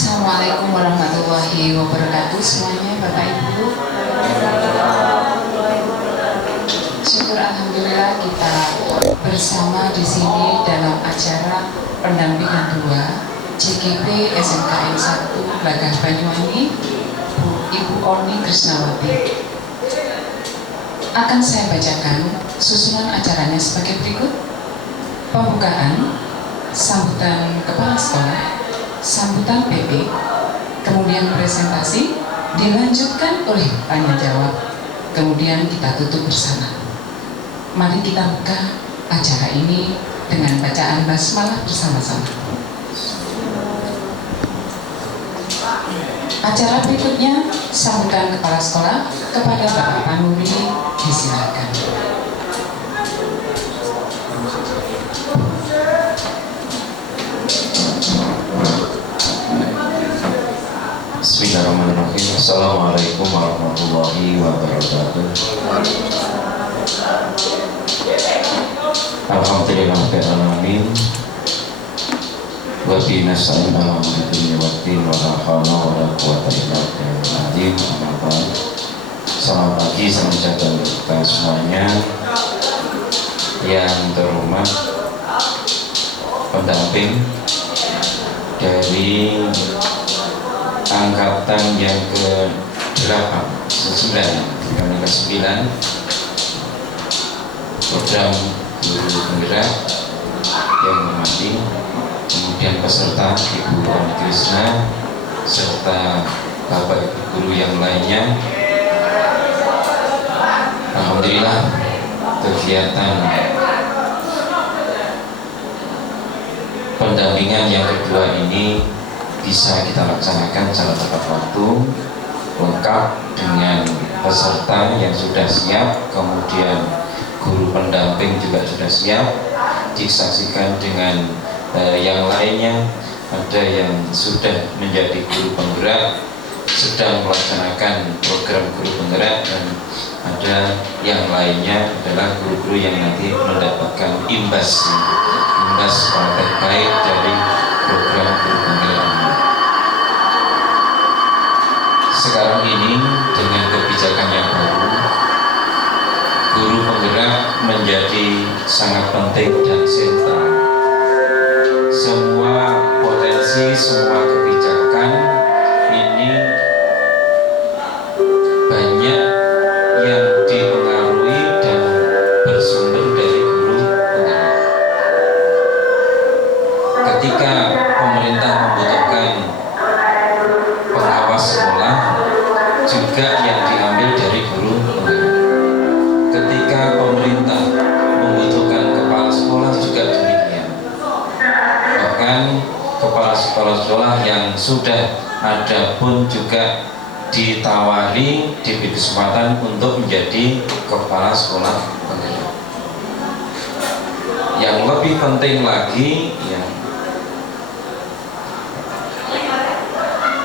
Assalamualaikum warahmatullahi wabarakatuh semuanya, Bapak Ibu. Syukur alhamdulillah kita bersama di sini dalam acara pendampingan 2 JGP SMKN 1 Glagah Banyuwangi, Ibu Orni Krisnawati. Akan saya bacakan susunan acaranya sebagai berikut: pembukaan, sambutan kepala sekolah, sambutan PP, kemudian presentasi, dilanjutkan oleh tanya jawab, kemudian kita tutup bersama. Mari kita buka acara ini dengan bacaan basmalah bersama-sama. Acara berikutnya sambutan kepala sekolah kepada Bapak Panuri, disilakan. Bismillahirrahmanirrahim. Assalamualaikum warahmatullahi wabarakatuh. Alhamdulillahirrahmanirrahim. Wa bi nasta'in ala umuri waddin wa la hawla wa la quwwata illa billahil azim. Selamat pagi, salam sejahtera kita semuanya. Yang terhormat pendamping dari angkatan yang ke-8, yang ke-9 program guru penggerak yang hormati, kemudian peserta Ibu Orni Krisna serta Bapak Ibu guru yang lainnya. Alhamdulillah kegiatan pendampingan yang kedua ini bisa kita laksanakan secara tepat waktu, lengkap dengan peserta yang sudah siap, kemudian guru pendamping juga sudah siap, disaksikan dengan yang lainnya. Ada yang sudah menjadi guru penggerak, sedang melaksanakan program guru penggerak, dan ada yang lainnya adalah guru-guru yang nanti mendapatkan imbas praktek baik dari program guru penggerak. Sekarang ini dengan kebijakan yang baru, guru penggerak menjadi sangat penting dan sentral. Semua potensi, semua kebijakan ini banyak yang dipengaruhi dan bersumber dari guru penggerak. Ketika pemerintah membutuhkan pengawas sekolah, juga yang diambil dari guru penggerak. Ketika pemerintah membutuhkan kepala sekolah, juga demikian. Bahkan kepala sekolah yang sudah ada pun juga ditawari, diberi kesempatan untuk menjadi kepala sekolah penggerak. Yang lebih penting lagi, ya,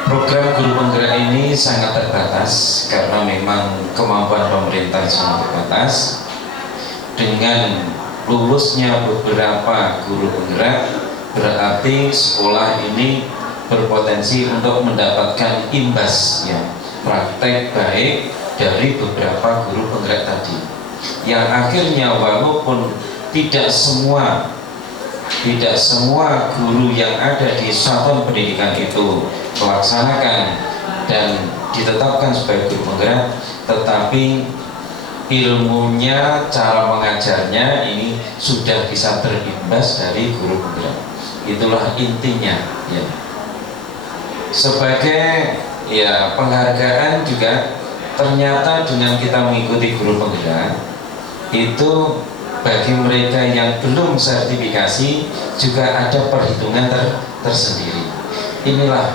program guru penggerak ini sangat terbatas karena memang kemampuan pemerintah sangat terbatas. Dengan lulusnya beberapa guru penggerak, berarti sekolah ini berpotensi untuk mendapatkan imbas, ya, praktek baik dari beberapa guru penggerak tadi, yang akhirnya walaupun tidak semua guru yang ada di satuan pendidikan itu melaksanakan dan ditetapkan sebagai guru penggerak, tetapi ilmunya, cara mengajarnya ini sudah bisa terimbas dari guru penggerak. Itulah intinya, ya. Sebagai, ya, penghargaan juga, ternyata dengan kita mengikuti guru penggerak itu, bagi mereka yang belum sertifikasi juga ada perhitungan tersendiri. Inilah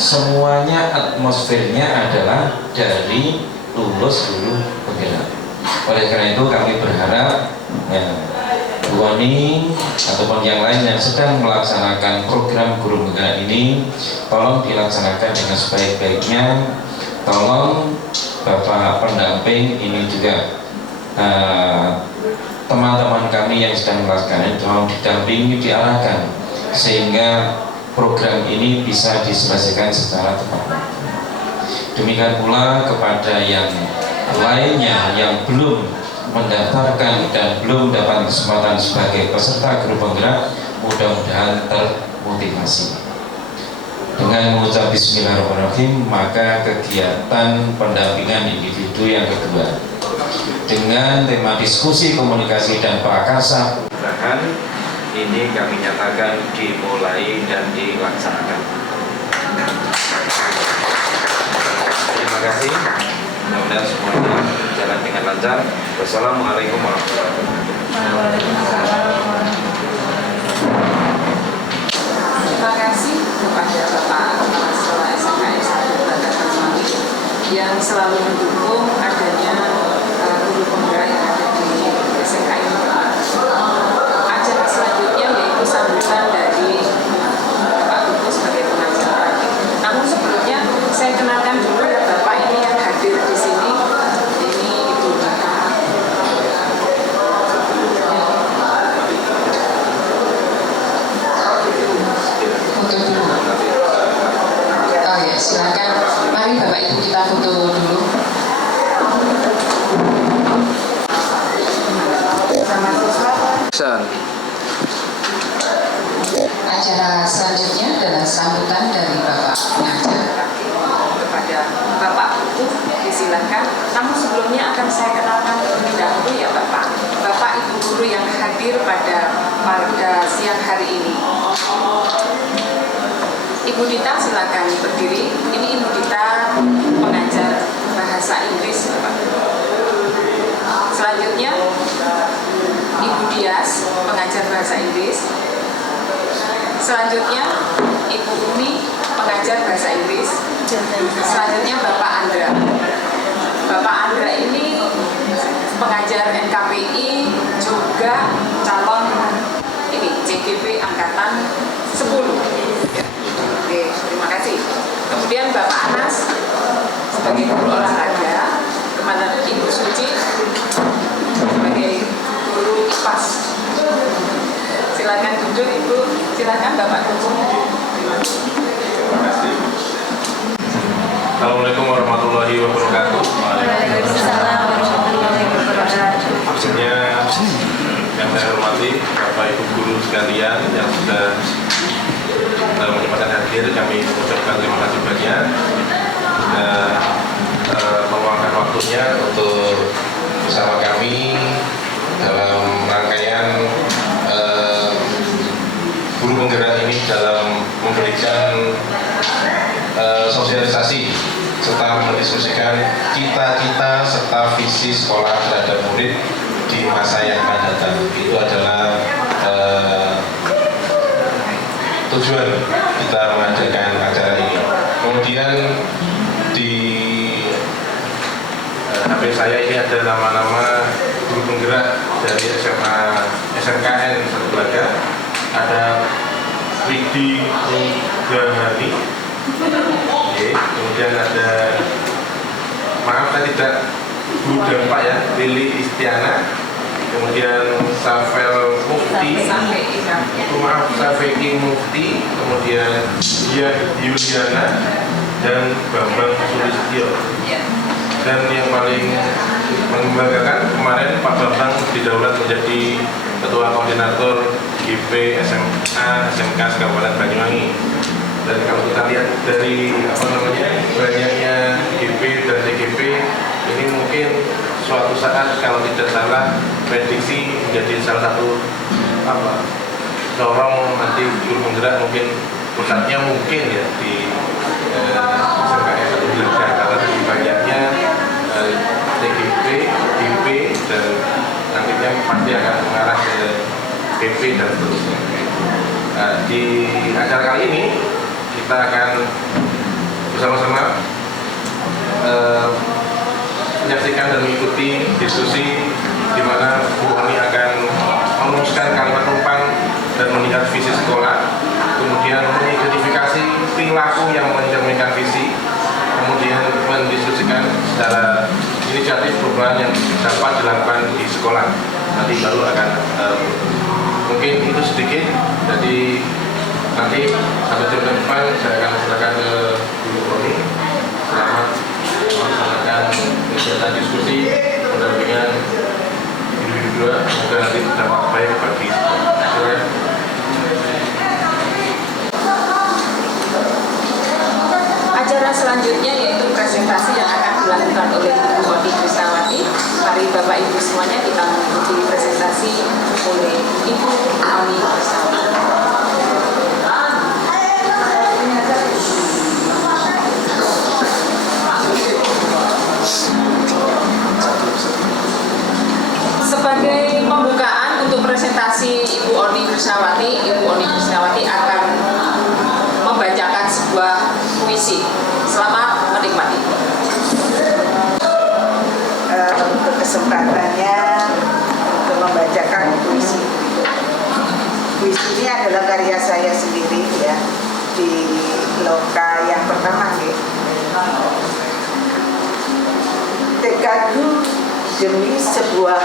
semuanya, atmosfernya adalah dari lulus guru penggerak. Oleh karena itu kami berharap, ya, Bu Orni ataupun yang lain yang sedang melaksanakan program guru penggerak ini, tolong dilaksanakan dengan sebaik-baiknya. Tolong Bapak pendamping ini juga teman-teman kami yang sedang melaksanakan, tolong didampingi, diarahkan sehingga program ini bisa diselesaikan secara tepat waktu. Demikian pula kepada yang lainnya yang belum mendaftarkan dan belum dapat kesempatan sebagai peserta grup penggerak, mudah-mudahan termotivasi. Dengan mengucap Bismillahirrahmanirrahim, maka kegiatan pendampingan individu yang kedua dengan tema diskusi, komunikasi, dan prakarsa ini kami nyatakan dimulai dan dilaksanakan. Terima kasih. Mudah-mudahan semuanya berjalan dengan lancar. Wassalamualaikum warahmatullahi wabarakatuh. Terima kasih kepada Bapak Kepala Sekolah SMK 1 Tanda Kasmani yang selalu mendukung adanya guru penggerak yang ada di SMK ini. Acara selanjutnya yaitu sambutan dari Bapak Guru sebagai pengajar. Namun sebelumnya saya kenalkan dulu ya Bapak ini yang hadir di sini. Ini Ibu Bapak. Foto dulu. Oh ya, silakan. Mari Bapak Ibu kita foto dulu. Acara selanjutnya adalah sambutan dari Bapak pengajar kepada Bapak Ibu, disilakan. Namun sebelumnya akan saya kenalkan terlebih dahulu ya Bapak Ibu guru yang hadir pada siang hari ini. Ibu Dita silakan berdiri. Ini Ibu Dita pengajar bahasa Inggris Bapak. Selanjutnya Ibu Dias pengajar bahasa Inggris. Selanjutnya Ibu Umi pengajar bahasa Inggris. Selanjutnya Bapak Andra. Bapak Andra ini pengajar NKPI, juga calon ini CGP angkatan 10. Ya. Oke, terima kasih. Kemudian Bapak Anas sebagai guru olahraga, kemudian Ibu Suci sebagai guru IPAS. Silakan duduk Ibu, silakan Bapak Guru. Terima kasih. Assalamualaikum warahmatullahi wabarakatuh. Waalaikumsalam warahmatullahi wabarakatuh. Maksudnya yang saya hormati Bapak Ibu guru sekalian yang sudah menyempatkan hadir, kami mengucapkan terima kasih banyak sudah meluangkan waktunya untuk bersama kami dalam rangkaian guru penggerak ini dalam memberikan sosialisasi serta mendiskusikan cita-cita serta visi sekolah terhadap murid di masa yang akan datang. Itu adalah tujuan kita mengadakan acara ini. Kemudian di HP saya ini ada nama-nama guru penggerak dari SMKN Satulaga. Ada Widi Nugahani. Kemudian ada, maaf saya tidak guru dampak ya, Lili Istiana. Kemudian Safel Mufti, maaf Safeki Mufti. Kemudian Yuliana dan Bambang Sulistyo. Dan yang paling membanggakan kemarin Pak Bambang didaulat menjadi Ketua Koordinator GP SMA SMK Kabupaten Banyuwangi. Dan kalau kita lihat dari banyaknya GP dan TGP ini, mungkin suatu saat kalau tidak salah prediksi menjadi salah satu corong nanti guru penggerak, mungkin pusatnya mungkin ya di SMKN Satulaga, karena dari banyaknya TGP, GP, dan nantinya pasti akan mengarah ke PP dan seterusnya. Di acara kali ini kita akan bersama-sama menyaksikan dan mengikuti diskusi di mana Bu Ani akan merumuskan kalimat numpang dan melihat visi sekolah, kemudian mengidentifikasi perilaku yang mencerminkan visi, kemudian mendiskusikan secara inisiatif perubahan yang dapat dilakukan di sekolah. Nanti baru akan mungkin itu sedikit. Jadi Nanti 1 jam ke depan saya akan serahkan ke Guru Roni. Selamat melaksanakan kegiatan diskusi pendampingan individu 2. Semoga nanti dapat baik bagi semua. Acara selanjutnya yaitu presentasi yang akan dilakukan oleh Ibu Odi Krisnawati. Mari Bapak Ibu semuanya kita mengikuti presentasi oleh Ibu Odi Krisnawati. Sebagai pembukaan untuk presentasi Ibu Odi Krisnawati, Ibu Odi Krisnawati akan membacakan sebuah puisi. Selamat menikmati. Untuk kesempatannya untuk membacakan puisi. Puisi ini adalah karya saya sendiri ya, di loka yang pertama ya. Tekadku demi sebuah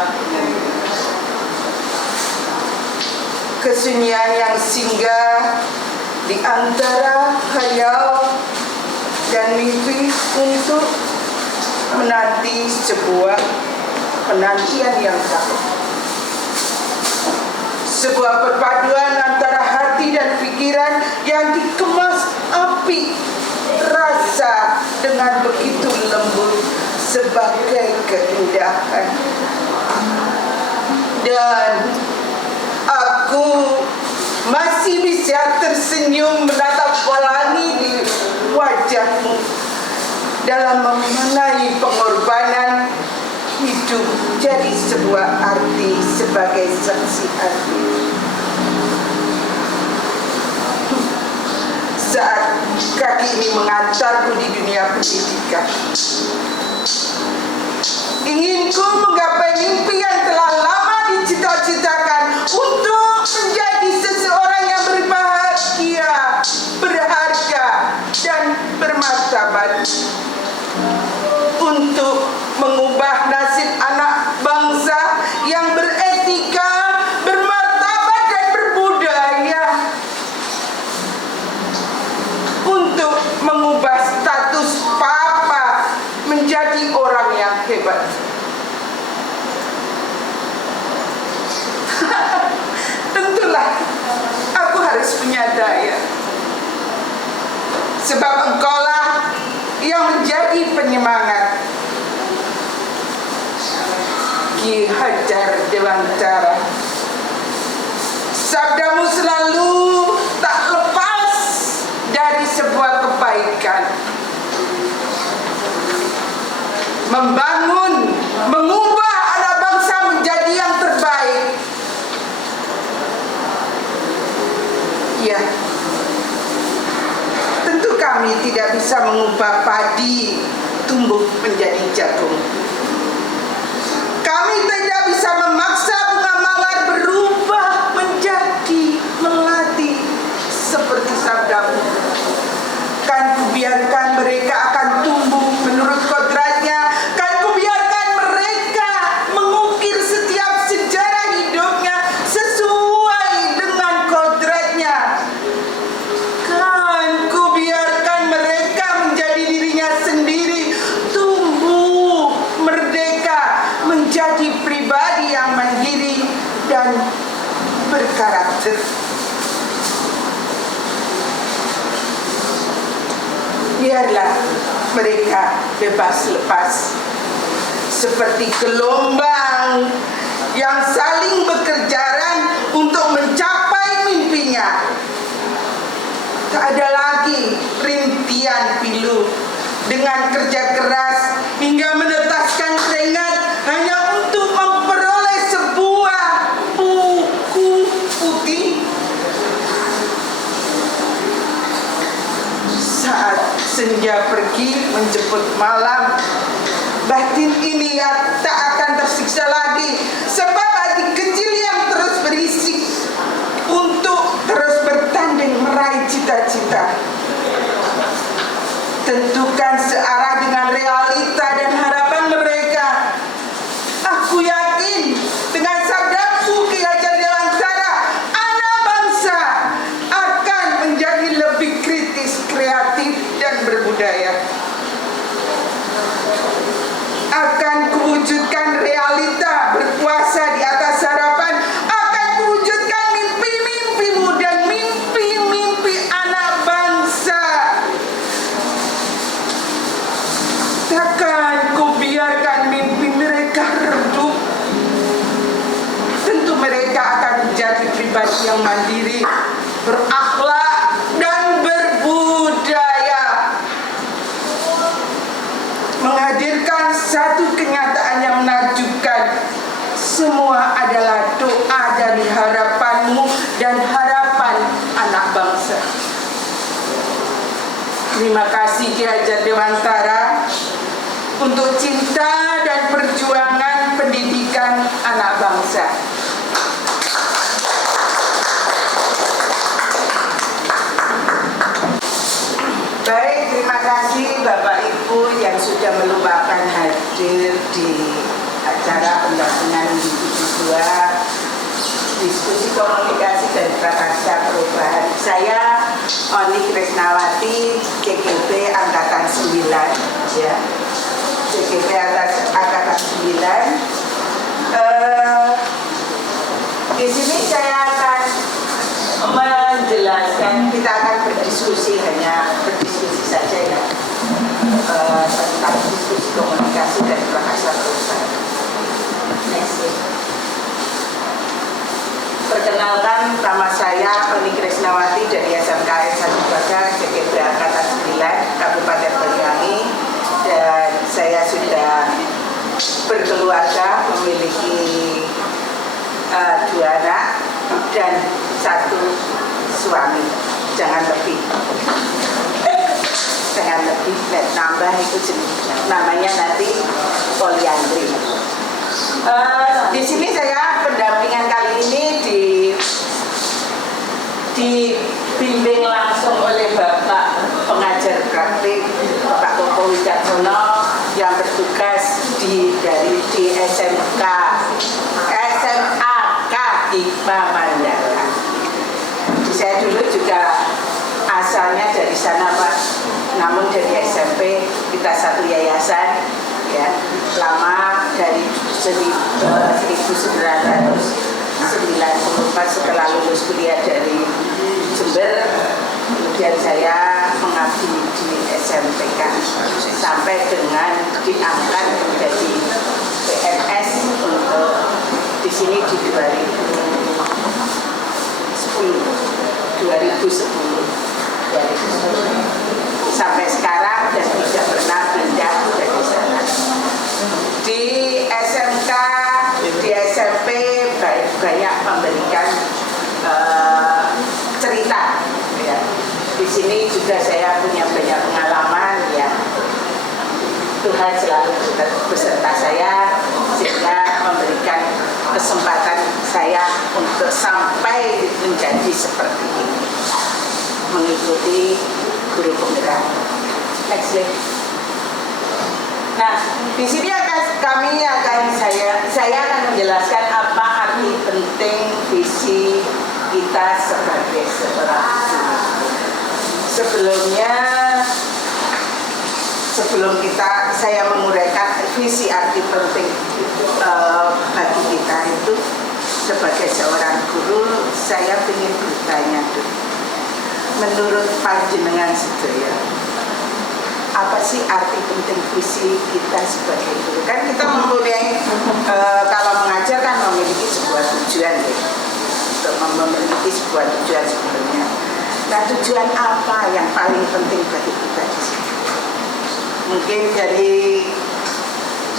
kesunyian yang singgah di antara khayal dan mimpi untuk menanti sebuah penantian yang takut. Sebuah perpaduan antara hati dan pikiran yang dikemas api rasa dengan begitu lembut sebagai keindahan. Dan aku masih bisa tersenyum menatap pelangi di wajahmu dalam memenai pengorbanan hidup jadi sebuah arti sebagai saksi arti. Saat kaki ini mengantarku di dunia pendidikan, inginku menggapai mimpi yang telah lama dicita-citakan untuk menjadi seseorang yang berbahagia, berharga, dan bermartabat. Untuk mengubah nasib anak bangsa yang beretika, bermartabat, dan berbudaya. Untuk mengubah status papa menjadi orang yang hebat. Tentulah aku harus punya daya, sebab engkaulah yang menjadi penyemangat. Ki Hajar Dewantara, sabdamu selalu tak lepas dari sebuah kebaikan, membangun, mengubah anak bangsa menjadi yang terbaik. Ya, tentu kami tidak bisa mengubah padi tumbuh menjadi jagung. Kami tidak bisa memaksa bunga mawar berubah menjadi melati seperti sabdamu. Kan kubiarkan mereka akan tumbuh menurut kodratnya. Kan kubiarkan mereka mengukir setiap sejarah hidupnya sesuai dengan kodratnya. Kan kubiarkan mereka menjadi dirinya sendiri, tumbuh merdeka menjadi pribadi yang mandiri dan berkarakter. Biarlah mereka bebas lepas seperti gelombang yang saling bekerjaan untuk mencapai mimpinya. Tak ada lagi rintian pilu dengan kerja keras hingga menetaskan keringat hanya untuk memperoleh sebuah buku putih. Saat senja pergi menjemput malam, batin ini tak akan tersiksa lagi, sebab hati kecil yang terus berisik untuk terus bertanding meraih cita-cita. Tentukan searah dengan realita dan harapan mereka. Aku yakin dengan sabdaku Ki Hajar Dewantara, anak bangsa akan yang mandiri, berakhlak, dan berbudaya. Menghadirkan satu kenyataan yang menakjubkan. Semua adalah doa dari harapanmu dan harapan anak bangsa. Terima kasih Ki Hajar Dewantara untuk cinta dan perjuangan pendidikan anak bangsa. Baik, terima kasih Bapak Ibu yang sudah melupakan hadir di acara pendampingan individu 2 diskusi komunikasi dan prakarsa perubahan. Saya Oni Krisnawati, CGP Angkatan 9, ya. CGP Angkatan 9. Di sini saya akan menjelaskan, kita akan berdiskusi, hanya berdiskusi saja ya, tentang diskusi komunikasi dan prakarsa perubahan. Next. Perkenalkan, nama saya Oni Krisnawati dari SMKN 1 Baga, CGP Angkatan 9, Kabupaten Banyuwangi, dan saya sudah berkeluarga, memiliki 2 anak dan 1 suami. Jangan lebih, nambah itu jenisnya. Namanya nanti poliandri. Di sini saya pendampingan kali ini dibimbing langsung oleh Bapak pengajar praktik Bapak Koko Wicaksono yang bertugas di SMK SMAK Hikmah Mandala. Saya dulu juga asalnya dari sana Pak, namun dari SMP kita satu yayasan ya, lama dari 1994 setelah lulus kuliah dari Jember, kemudian saya mengabdi di SMPK sampai dengan diangkat menjadi PNS untuk di sini di 2010 sampai sekarang dan tidak pernah pindah dari sana. Di SMK, di SMP banyak memberikan cerita ya. Di sini juga saya punya banyak pengalaman ya. Tuhan selalu beserta saya sehingga memberikan kesempatan saya untuk sampai menjadi seperti ini, mengikuti guru penggerak. Next slide. Nah, di sini saya akan menjelaskan apa arti penting visi kita sebagai seorang guru. Sebelum saya menguraikan visi arti penting bagi kita itu sebagai seorang guru, saya ingin bertanya dulu. Menurut panjenengan sedaya, apa sih arti penting visi kita sebagai guru? Kan kita mempunyai kalau mengajar kan memiliki sebuah tujuan ya, untuk memiliki sebuah tujuan sebelumnya. Nah, tujuan apa yang paling penting bagi kita di sini? Mungkin dari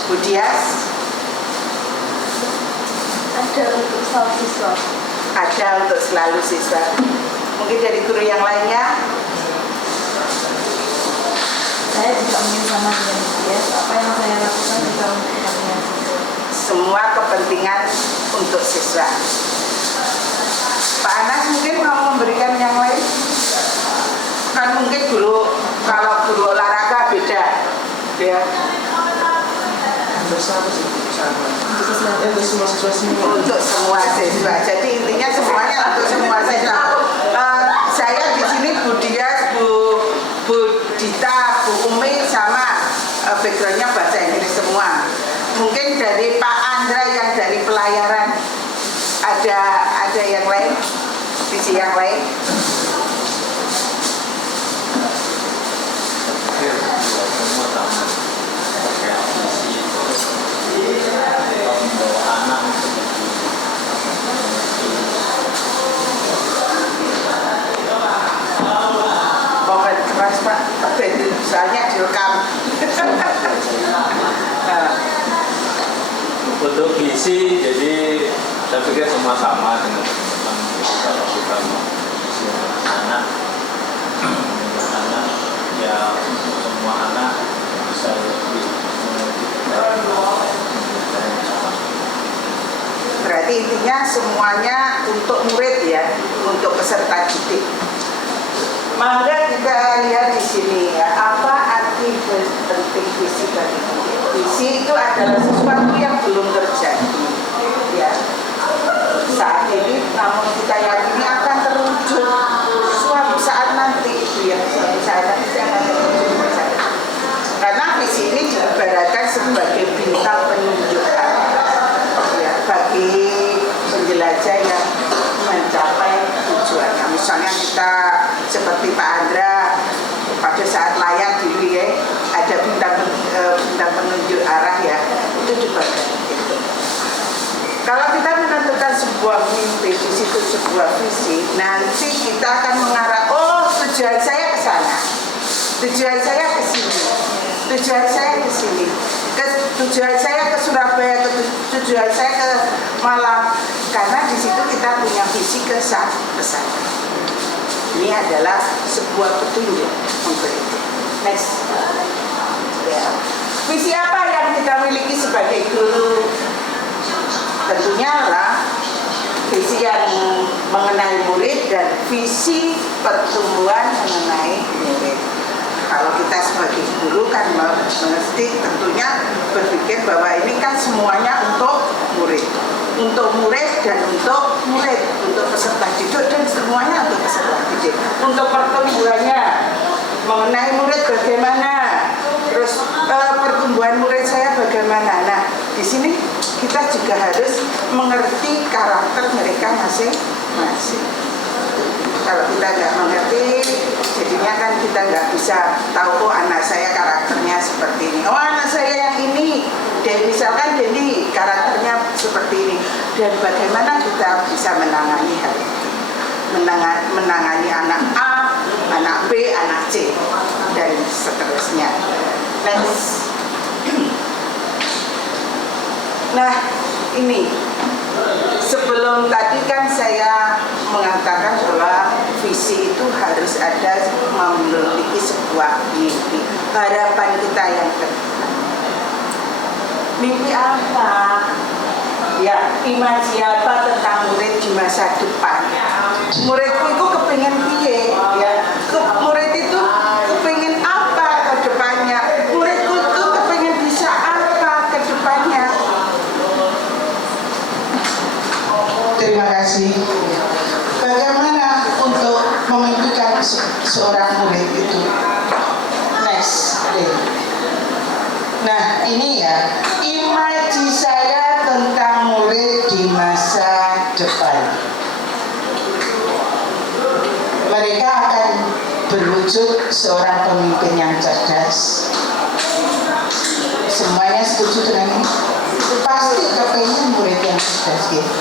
Bu Dias. Ada untuk selalu siswa. Ada untuk selalu siswa. Mungkin dari guru yang lainnya. Saya juga ingin sama dengan dia. Apa yang saya lakukan juga untuk kepentingan siswa. Semua kepentingan untuk siswa. Pak Anas mungkin mau memberikan yang lain. Kan mungkin kalau guru olahraga beda, ya. Untuk semua siswa. Jadi intinya semuanya untuk semua siswa. Saya di sini Bu Dias, Bu Dita, Bu Umi sama backgroundnya bahasa Inggris semua. Mungkin dari Pak Andra yang dari pelayaran ada yang lain, visi yang lain. soalnya direkam. Untuk visi, jadi saya pikir semua sama dengan teman-teman. Kalau kita mau anak ya semua anak bisa lebih Berarti intinya semuanya untuk murid ya, untuk peserta didik. Maka kita lihat di sini ya, apa arti penting visi bagi didik. Visi itu adalah sesuatu yang belum terjadi ya. Saat ini namun kita yakini akan terwujud suatu saat nanti itu ya, suatu saat nanti akan terwujud. Karena visi ini diibaratkan sebagai bintang penunjuk ya, bagi penjelajah yang mencapai tujuan. Nah, misalnya kita seperti Pak Andra pada saat layar dulu ya, ada bintang penunjuk arah ya, itu juga gitu. Kalau kita menentukan sebuah mimpi, di situ sebuah visi, nanti kita akan mengarah, oh tujuan saya ke sana, tujuan saya ke sini, tujuan saya ke sini, tujuan saya ke Surabaya, tujuan saya ke Malang, karena di situ kita punya visi ke sana. Ini adalah sebuah petunjuk konkret. Next. Ya. Visi apa yang kita miliki sebagai guru? Tentunya lah visi yang mengenai murid dan visi pertumbuhan mengenai murid. Kalau kita sebagai guru kan mesti tentunya berpikir bahwa ini kan semuanya untuk murid dan untuk murid, untuk peserta didik dan semuanya untuk peserta didik. Untuk pertumbuhannya mengenai murid bagaimana, terus pertumbuhan murid saya bagaimana. Nah, di sini kita juga harus mengerti karakter mereka masing-masing. Kalau kita nggak mengerti, jadinya kan kita nggak bisa tahu, oh anak saya karakternya seperti ini, oh anak saya yang ini, dan misalkan jadi karakternya seperti ini, dan bagaimana kita bisa menangani hal itu, menangani anak A, anak B, anak C, dan seterusnya. Next. Nah, ini sebelum tadi kan saya mengatakan bahwa visi itu harus ada memiliki sebuah mimpi, harapan kita yang terdepan. Mimpi apa? Ya, imajinasi apa tentang murid di masa depan? Muridku itu kepingin piye? Ya, murid itu kepingin apa ke depannya? Muridku itu kepingin bisa apa ke depannya? Terima kasih. Bagaimana untuk memimpikan seorang murid itu? Next. Nah, ini ya, imajinasi saya tentang murid di masa depan. Mereka akan berwujud seorang pemimpin yang cerdas. Semuanya setuju dengan ini? Pasti kepingin murid yang cerdas gitu.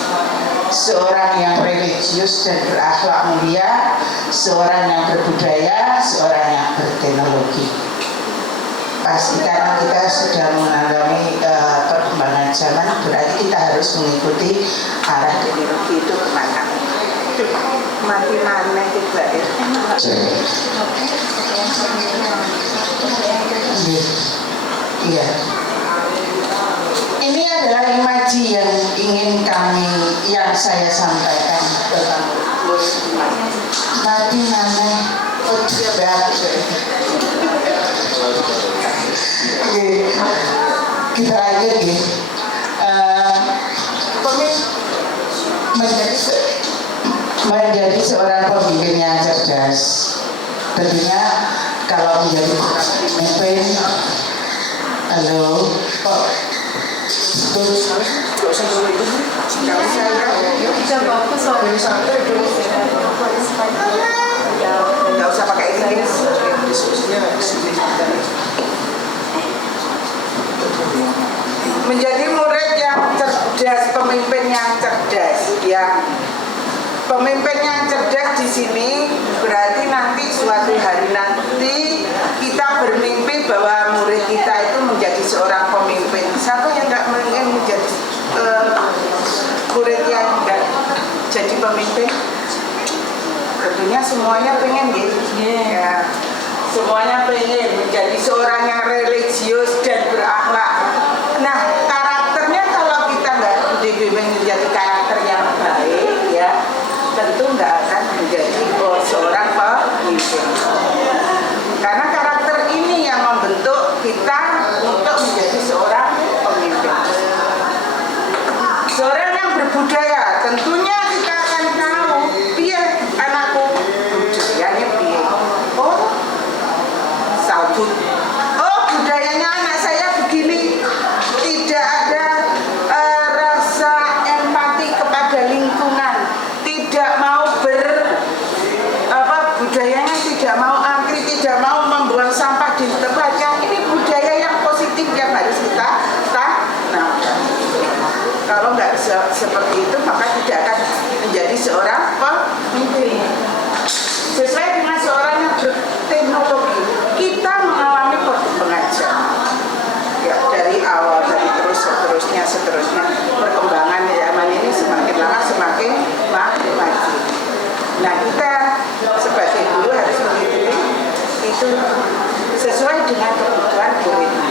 Seorang yang religius dan berakhlak mulia, seorang yang berbudaya, seorang yang berteknologi. Pasti karena kita sudah mengalami perkembangan zaman, berarti kita harus mengikuti arah teknologi itu kemana. Mati mana juga ya. Iya. Ini adalah imaji yang ingin yang saya sampaikan tentang mati mana. Oh dia bagus. Kita lanjut ya. Menjadi seorang pemimpin yang cerdas. Tentunya kalau menjadi pemimpin, halo, nggak usah pakai ini. Menjadi murid yang cerdas, pemimpin yang cerdas, ya. Pemimpin yang cerdas di sini berarti nanti suatu hari nanti kita bermimpi pastinya semuanya pengen gitu. Ya, semuanya pengen menjadi seorang yang religius dan berakhlak. Nah, karakternya kalau kita nggak dibimbing menjadi karakter yang baik, ya tentu nggak akan menjadi seorang pemimpin. Karena karakter ini yang membentuk kita untuk menjadi seorang pemimpin. Seorang yang berbudaya, tentunya kita akan tahu, piye anakku budayanya piye. Oh, sabut. Oh, budayanya anak saya begini. Tidak ada rasa empati kepada lingkungan. Tidak mau budayanya tidak mau antri, tidak mau membuang sampah di tempatnya. Ini budaya yang positif yang harus kita tanamkan. Kalau nggak seperti itu, maka tidak akan menjadi seorang pemimpin. Sesuai dengan seorang yang berteknologi, kita mengalami perkembangan zaman. Ya, dari awal, dari seterusnya, perkembangan zaman ini semakin lama semakin maju. Nah, kita sebagai guru harus mengikuti itu sesuai dengan kebutuhan muridnya.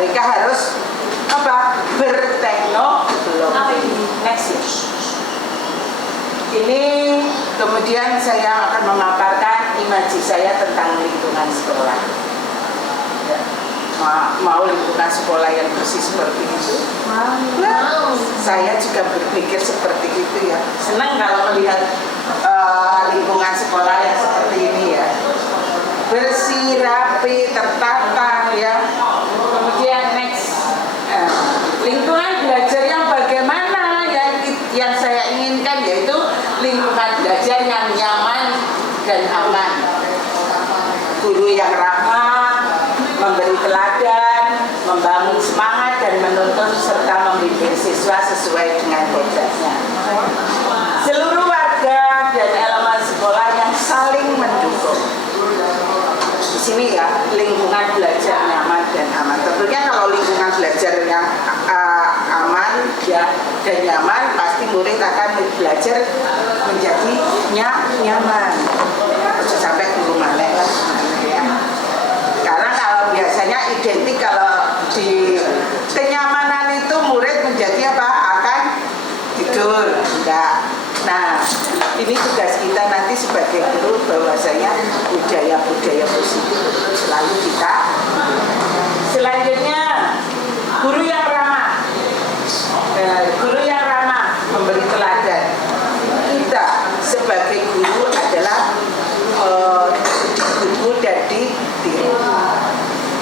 Mereka harus berteknologi. Next. Ini kemudian saya akan memaparkan imaji saya tentang lingkungan sekolah. Ya. Mau lingkungan sekolah yang bersih seperti itu? Nah, saya juga berpikir seperti itu ya. Senang kalau melihat lingkungan sekolah yang seperti ini ya. Bersih, rapi, tertata ya. Kemudian next, lingkungan belajar yang bagaimana yang saya inginkan, yaitu lingkungan belajar yang nyaman dan aman. Guru yang ramah, memberi teladan, membangun semangat dan menuntun serta membimbing siswa sesuai dengan kodratnya. Seluruh warga dan elemen sekolah yang saling mendukung. Di sini ya, lingkungan belajar nyaman dan aman. Tentunya kalau lingkungan belajar yang aman ya, dan nyaman, pasti murid akan belajar menjadi nyaman. Sampai guru malek lah. Karena kalau biasanya identik kalau di kenyamanan itu murid menjadi apa? Akan tidur, enggak. Nah, ini tugas kita nanti sebagai guru, bahwasanya budaya-budaya positif selalu kita. Selanjutnya, guru yang ramah. Guru yang ramah memberi teladan. Kita sebagai guru adalah diguru dan ditiru.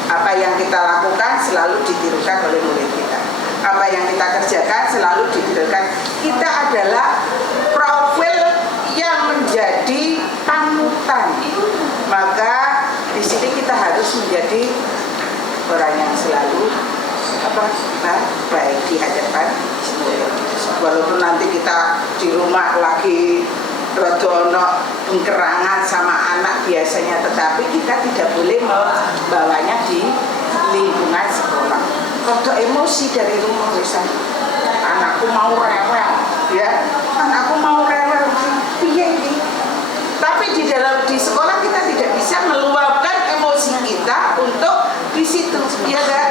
Apa yang kita lakukan selalu ditirukan oleh murid kita. Apa yang kita kerjakan selalu ditirukan. Kita adalah profil yang menjadi panutan. Maka di sini kita harus menjadi orang yang selalu baik di hadapan murid. Walaupun nanti kita di rumah lagi rodono pengkerangan sama anak biasanya, tetapi kita tidak boleh membawanya di lingkungan sekolah. Kalau emosi dari rumah misalnya, anakku mau rewel, ya, anakku mau rewel, piye ini. Tapi di sekolah kita tidak bisa meluapkan emosi kita untuk di situ, ya kan?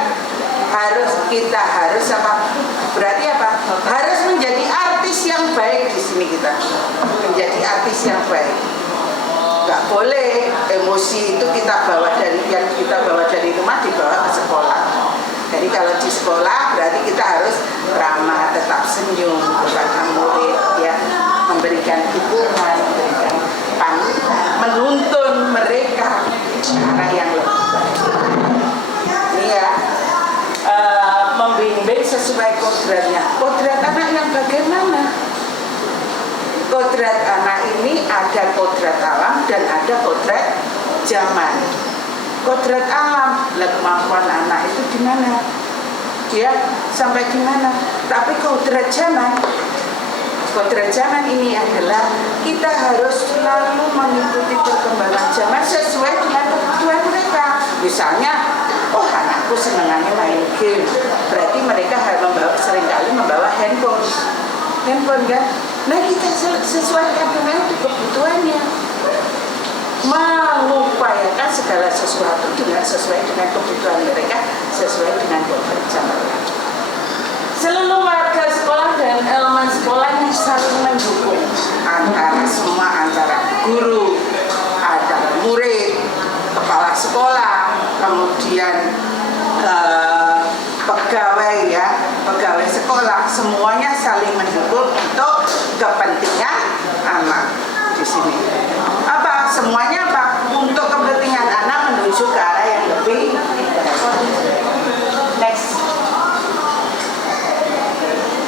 Kita harus apa? Berarti apa? Harus menjadi artis yang baik di sini kita. Menjadi artis yang baik. Gak boleh emosi itu kita bawa dari rumah dibawa ke sekolah. Jadi kalau di sekolah berarti kita harus ramah, tetap senyum kepada murid, ya, memberikan dukungan, memberikan panutan, menuntun mereka ke arah yang lebih baik. Ini ya. Membimbing sesuai kodratnya. Kodrat anak yang bagaimana? Kodrat anak ini ada kodrat alam dan ada kodrat zaman. Kodrat alam, kemampuan anak itu di mana? Ya, sampai di mana? Tapi kodrat zaman ini adalah kita harus selalu mengikuti perkembangan zaman sesuai dengan kebutuhan mereka. Misalnya, oh anakku senangannya main game, berarti mereka seringkali membawa handphone kan? Nah kita sesuaikan dengan kebutuhannya. mengupayakan segala sesuatu sesuai dengan kebutuhan mereka, sesuai dengan pekerjaan mereka. Seluruh warga sekolah dan elemen sekolahnya saling mendukung antara guru, antara murid, kepala sekolah, kemudian pegawai sekolah, semuanya saling mendukung untuk kepentingan anak di sini. Semuanya untuk kepentingan anak menuju ke arah yang lebih next.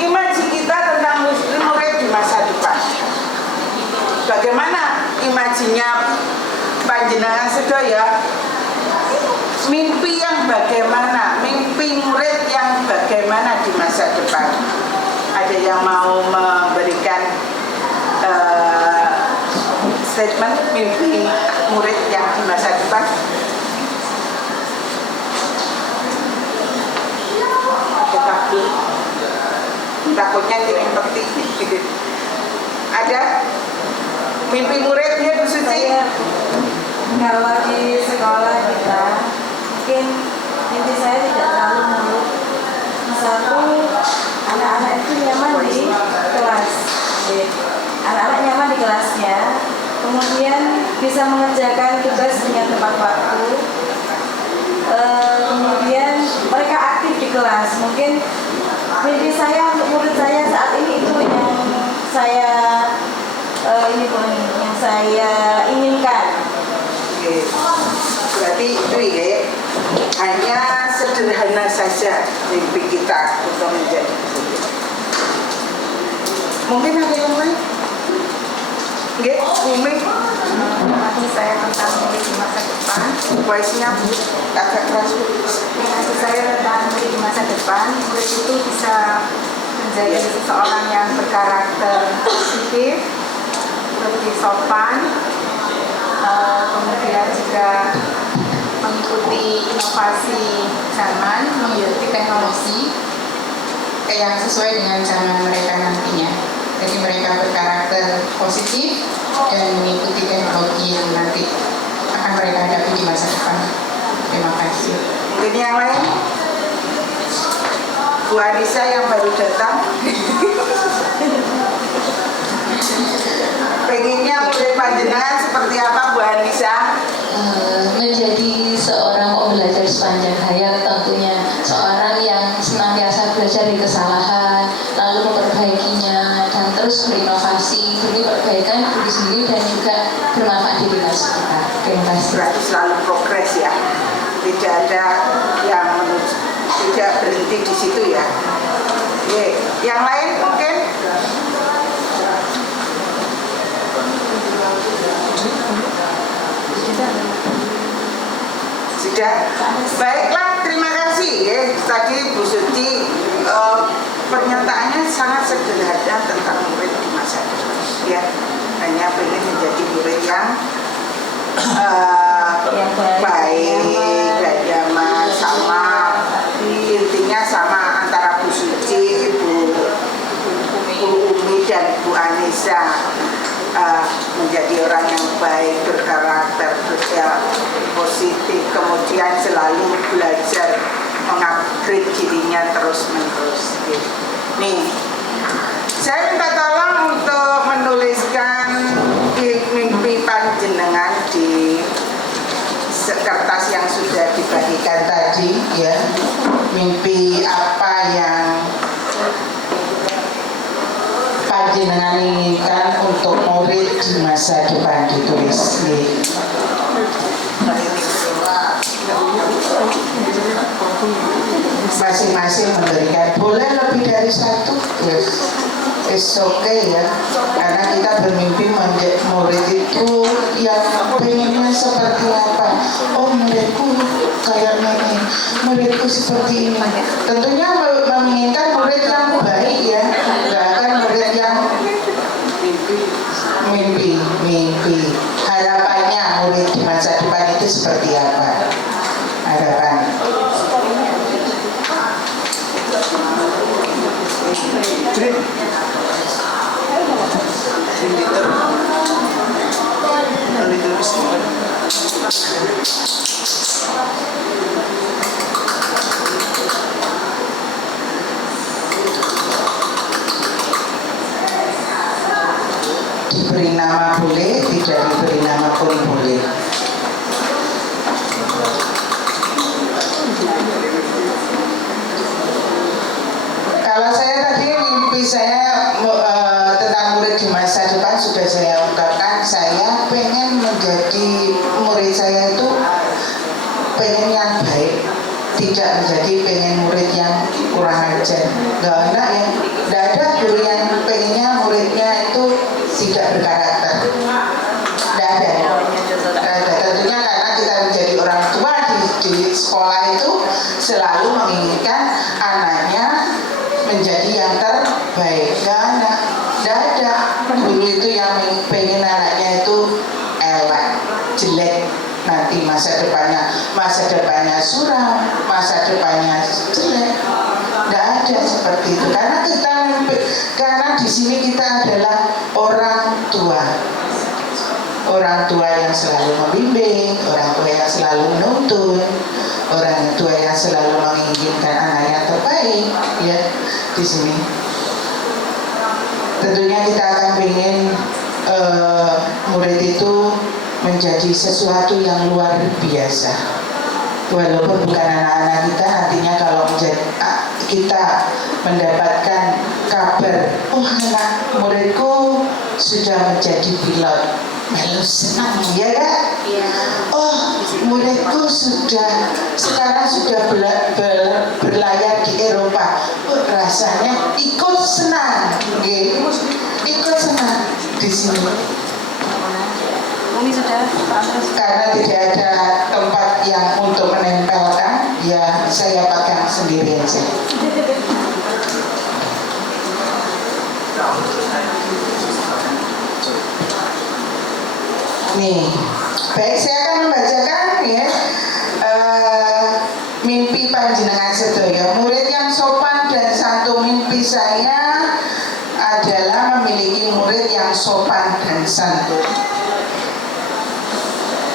Imaji kita tentang murid di masa depan. Bagaimana imajinya panjenengan sedaya? Mimpi yang bagaimana? Mimpi murid yang bagaimana di masa depan? Ada yang mau memberikan statement mimpi murid yang di masa depan? Takutnya kirim peti. Ada mimpi muridnya Bu Suci? Kalau di sekolah kita mungkin mimpi saya tidak terlalu muluk. Satu, anak-anak itu nyaman di kelas. Anak-anak nyaman di kelasnya, kemudian bisa mengerjakan tugas dengan tepat waktu. Kemudian mereka aktif di kelas. Mungkin mimpi saya untuk murid saya saat ini itu yang saya yang saya inginkan. Oke. Berarti itu ya, hanya sederhana saja mimpi kita untuk menjadi. Mungkin ada yang lain? Oke, Umi. Nanti saya tentang murid di masa depan. Voice-nya agak keras. Nanti saya tentang murid di masa depan. Murid itu bisa menjadi seseorang yang berkarakter positif, lebih sopan, kemudian juga mengikuti inovasi zaman, mengikuti teknologi yang sesuai dengan zaman mereka nantinya. Jadi mereka berkarakter positif dan mengikuti teknologi yang nanti akan mereka hadapi di masa depan. Terima kasih. Mungkin yang lain? Bu Anissa yang baru datang. Pengennya murid panjenengan seperti apa Bu Anissa? Menjadi seorang pembelajar sepanjang hayat, tentunya seorang yang senantiasa belajar dari kesalahan, lalu memperbaikinya dan terus berinovasi demi perbaikan diri sendiri dan juga bermanfaat di lingkungan sekitar. Terima kasih. Berarti selalu progres ya, tidak ada yang tidak berhenti di situ ya. Oke. Yang lain mungkin? Sudah. Baiklah, terima kasih ya. Tadi Bu Suci pernyataannya sangat sederhana tentang murid di masa depan. Ya, hanya pengen menjadi murid yang baik, gak sama, intinya sama antara Bu Suci, Bu Umi dan Bu Anissa. Menjadi orang yang baik, berkarakter, positif, kemudian selalu belajar mengupgrade dirinya terus-menerus. Nih, saya minta tolong untuk menuliskan mimpi panjenengan di kertas yang sudah dibagikan tadi ya. Mimpi apa yang panjenengan inginkan untuk murid di masa depan, ditulis nih. Masing-masing memberikan, boleh lebih dari satu, yes. It's okay ya, karena kita bermimpi menjadi murid itu yang pengennya seperti apa. Oh, muridku kayak ini, muridku seperti ini. Tentunya menginginkan murid yang baik ya, bukan murid yang mimpi. Harapannya murid di masa depan itu seperti apa? Harapan. Diberi nama boleh, tidak diberi nama pun boleh. Kalau saya tadi mimpi saya tentang murid di masa depan sudah saya ungkapkan. Saya pengen menjadi murid saya itu pengen yang baik, tidak menjadi pengen murid yang kurang ajar. Nggak enak ya, nggak ada guru yang pengennya muridnya itu tidak berkarakter. Nggak ada. Tentunya karena kita menjadi orang tua di sekolah itu selalu menginginkan anaknya menjadi yang terbaik. Nggak ada guru itu yang pengen anaknya itu elek, jelek, nanti masa depannya suram, masa depannya jelek. Nggak ada seperti itu, karena di sini kita adalah orang tua yang selalu membimbing, orang tua yang selalu menuntun, orang tua yang selalu menginginkan anaknya terbaik, ya di sini. Tentunya kita akan ingin murid itu menjadi sesuatu yang luar biasa. Walaupun bukan anak-anak kita, nantinya kalau kita mendapatkan kabar, oh anak muridku sudah menjadi pilot, lalu senang ya kan? Oh muridku sekarang sudah berlayar di Eropa, oh, rasanya ikut senang, ikut senang di sini. Karena tidak ada tempat yang untuk menempelkan, ya saya pegang sendiri aja. Nih, baik, saya akan membacakan ya mimpi panjenengan sedaya. Murid yang sopan dan santun. Mimpi saya adalah memiliki murid yang sopan dan santun,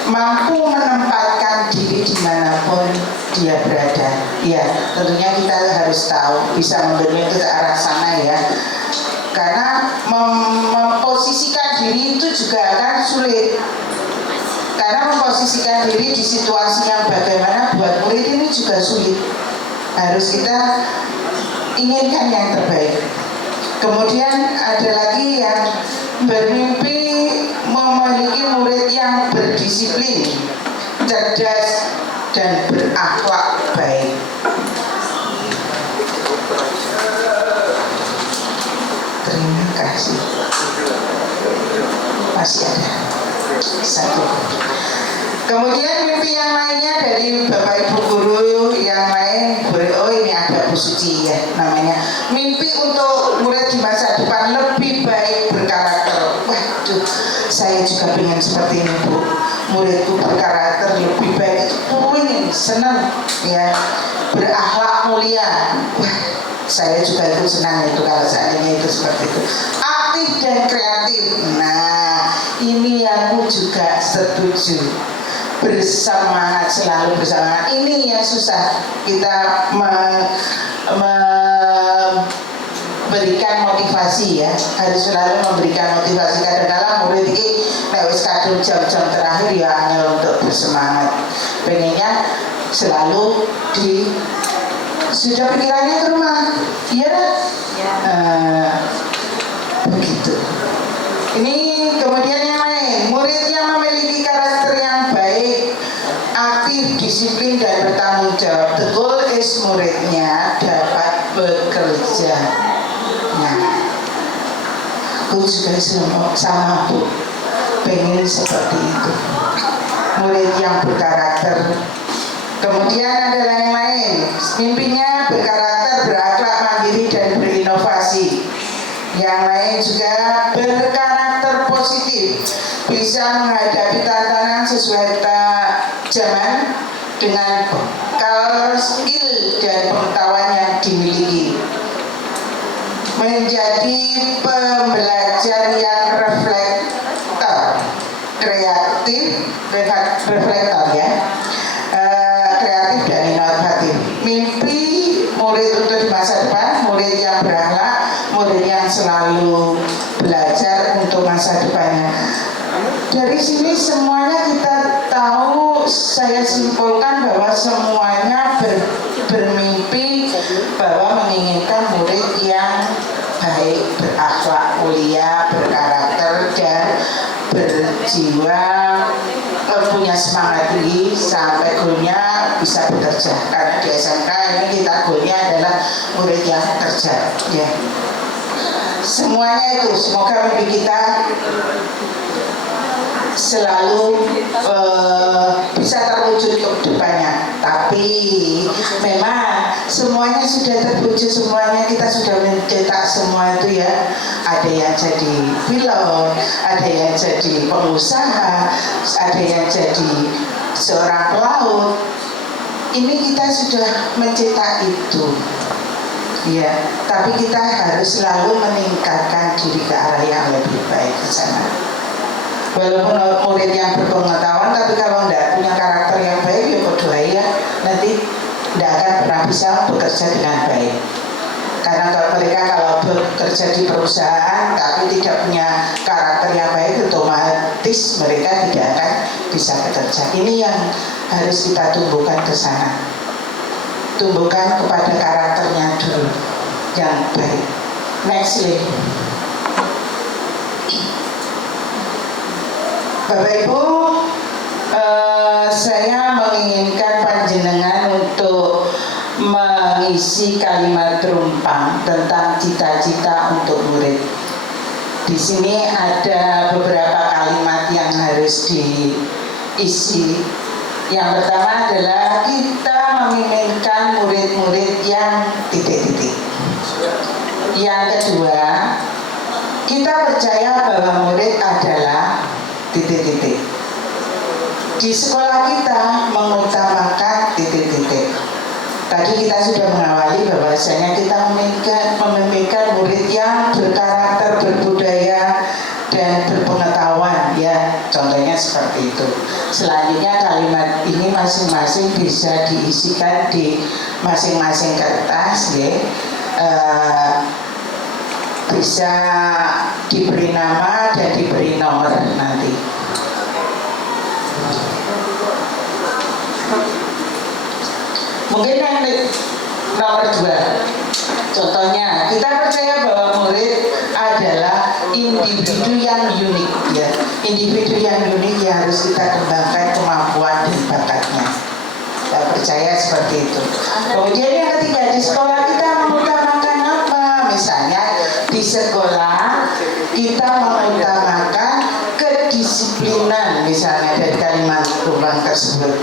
mampu menempatkan diri dimanapun dia berada. Ya, tentunya kita harus tahu bisa memberi ke arah sana ya. Karena memposisikan diri itu juga akan sulit. Karena memposisikan diri di situasi yang bagaimana buat murid ini juga sulit. Harus kita inginkan yang terbaik. Kemudian ada lagi yang bermimpi memiliki murid yang berdisiplin, cerdas, dan berakhlak baik. Terima kasih. Masih ada satu. Kemudian mimpi yang lainnya dari Bapak Ibu guru yang lain, oh ini ada Bu Suci ya namanya. Mimpi untuk murid di masa depan lebih baik berkarakter. Waduh, saya juga pengen seperti ini Bu. Muridku berkarakter lebih baik, ingin senang ya, berakhlak mulia. Wah, saya juga ikut senang itu kalau seandainya itu seperti itu. Aktif dan kreatif. Nah, ini aku juga setuju. Bersemangat, selalu bersemangat. Ini yang susah kita memberikan motivasi ya. Harus selalu memberikan motivasi. Kadang-kadang murid ini lewat kadung jam-jam terakhir ya hanya untuk bersemangat. Pengennya selalu sudah pikirannya ke rumah, iya begitu. Ini kemudian yang lain, murid yang memiliki karakter yang baik, aktif, disiplin, dan bertanggung jawab. The goal is muridnya dapat bekerja. Nah, aku juga sama Bu, pengen seperti itu. Murid yang berkarakter. Kemudian ada yang lain, mimpinya berkarakter, berakhlak mandiri, dan berinovasi. Yang lain juga berkarakter positif, bisa menghadapi tantangan sesuai zaman dengan skill dan pengetahuan yang dimiliki. Menjadi pembelajar yang reflektor, reflektor ya. Kreatif dan inovatif. Mimpi murid untuk di masa depan, murid yang berakhlak, murid yang selalu belajar untuk masa depannya. Dari sini semuanya kita tahu, saya simpulkan bahwa semuanya bermimpi bahwa menginginkan murid yang baik, berakhlak mulia, berkarakter dan berjiwa, punya semangat tinggi sampai goalnya bisa bekerja. Karena di SMK ini kita goalnya adalah murid yang kerja ya. Semuanya itu semoga mimpi kita selalu bisa terwujud ke depannya. Tapi memang semuanya sudah terwujud, semuanya kita sudah mencetak semua itu ya. Ada yang jadi pilot, ada yang jadi pengusaha, ada yang jadi seorang pelaut. Ini kita sudah mencetak itu ya. Tapi kita harus selalu meningkatkan diri ke arah yang lebih baik ke sana. Walaupun murid yang berpengetahuan, tapi kalau tidak punya karakter yang baik, ya berdoa ya nanti tidak akan pernah bisa bekerja dengan baik. Karena mereka kalau bekerja di perusahaan tapi tidak punya karakter yang baik, otomatis mereka tidak akan bisa bekerja. Ini yang harus kita tumbuhkan ke sana. Tumbuhkan kepada karakternya dulu yang baik. Next slide. Bapak Ibu, saya menginginkan panjenengan untuk mengisi kalimat rumpang tentang cita-cita untuk murid. Di sini ada beberapa kalimat yang harus diisi. Yang pertama adalah kita menginginkan murid-murid yang titik-titik. Yang kedua, kita percaya bahwa murid adalah titik-titik. Di sekolah kita mengutamakan titik-titik. Tadi kita sudah mengawali bahwasanya kita memimpikan murid yang berkarakter, berbudaya, dan berpengetahuan ya. Contohnya seperti itu. Selanjutnya kalimat ini masing-masing bisa diisikan di masing-masing kertas ya. Bisa diberi nama dan diberi nomor nanti. Mungkin yang nomor 2. Contohnya, kita percaya bahwa murid adalah individu yang unik ya. Individu yang unik yang harus kita kembangkan kemampuan dan bakatnya. Kita percaya seperti itu. Kemudian yang ketiga, di sekolah kita mengutamakan apa? Misalnya di sekolah kita mengutamakan kedisiplinan misalnya dari kalimat rumpang tersebut.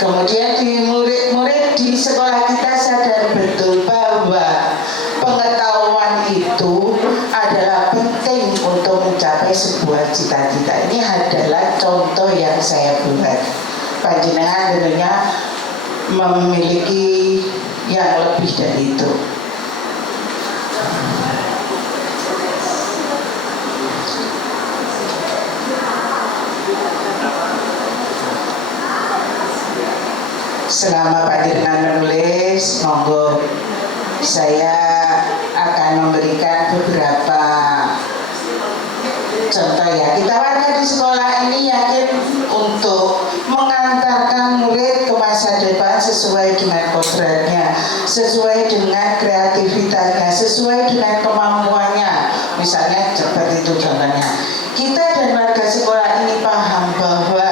Kemudian di murid-murid di sekolah kita sadar betul bahwa pengetahuan itu adalah penting untuk mencapai sebuah cita-cita. Ini adalah contoh yang saya buat. Panjenengan tentunya memiliki yang lebih dari itu. Selama panjenengan menulis, monggo saya akan memberikan beberapa contoh ya. Kita warga di sekolah ini yakin untuk mengantarkan murid ke masa depan sesuai dengan kodratnya, sesuai dengan kreativitasnya, sesuai dengan kemampuannya. Misalnya seperti itu contohnya. Kita dan warga sekolah ini paham bahwa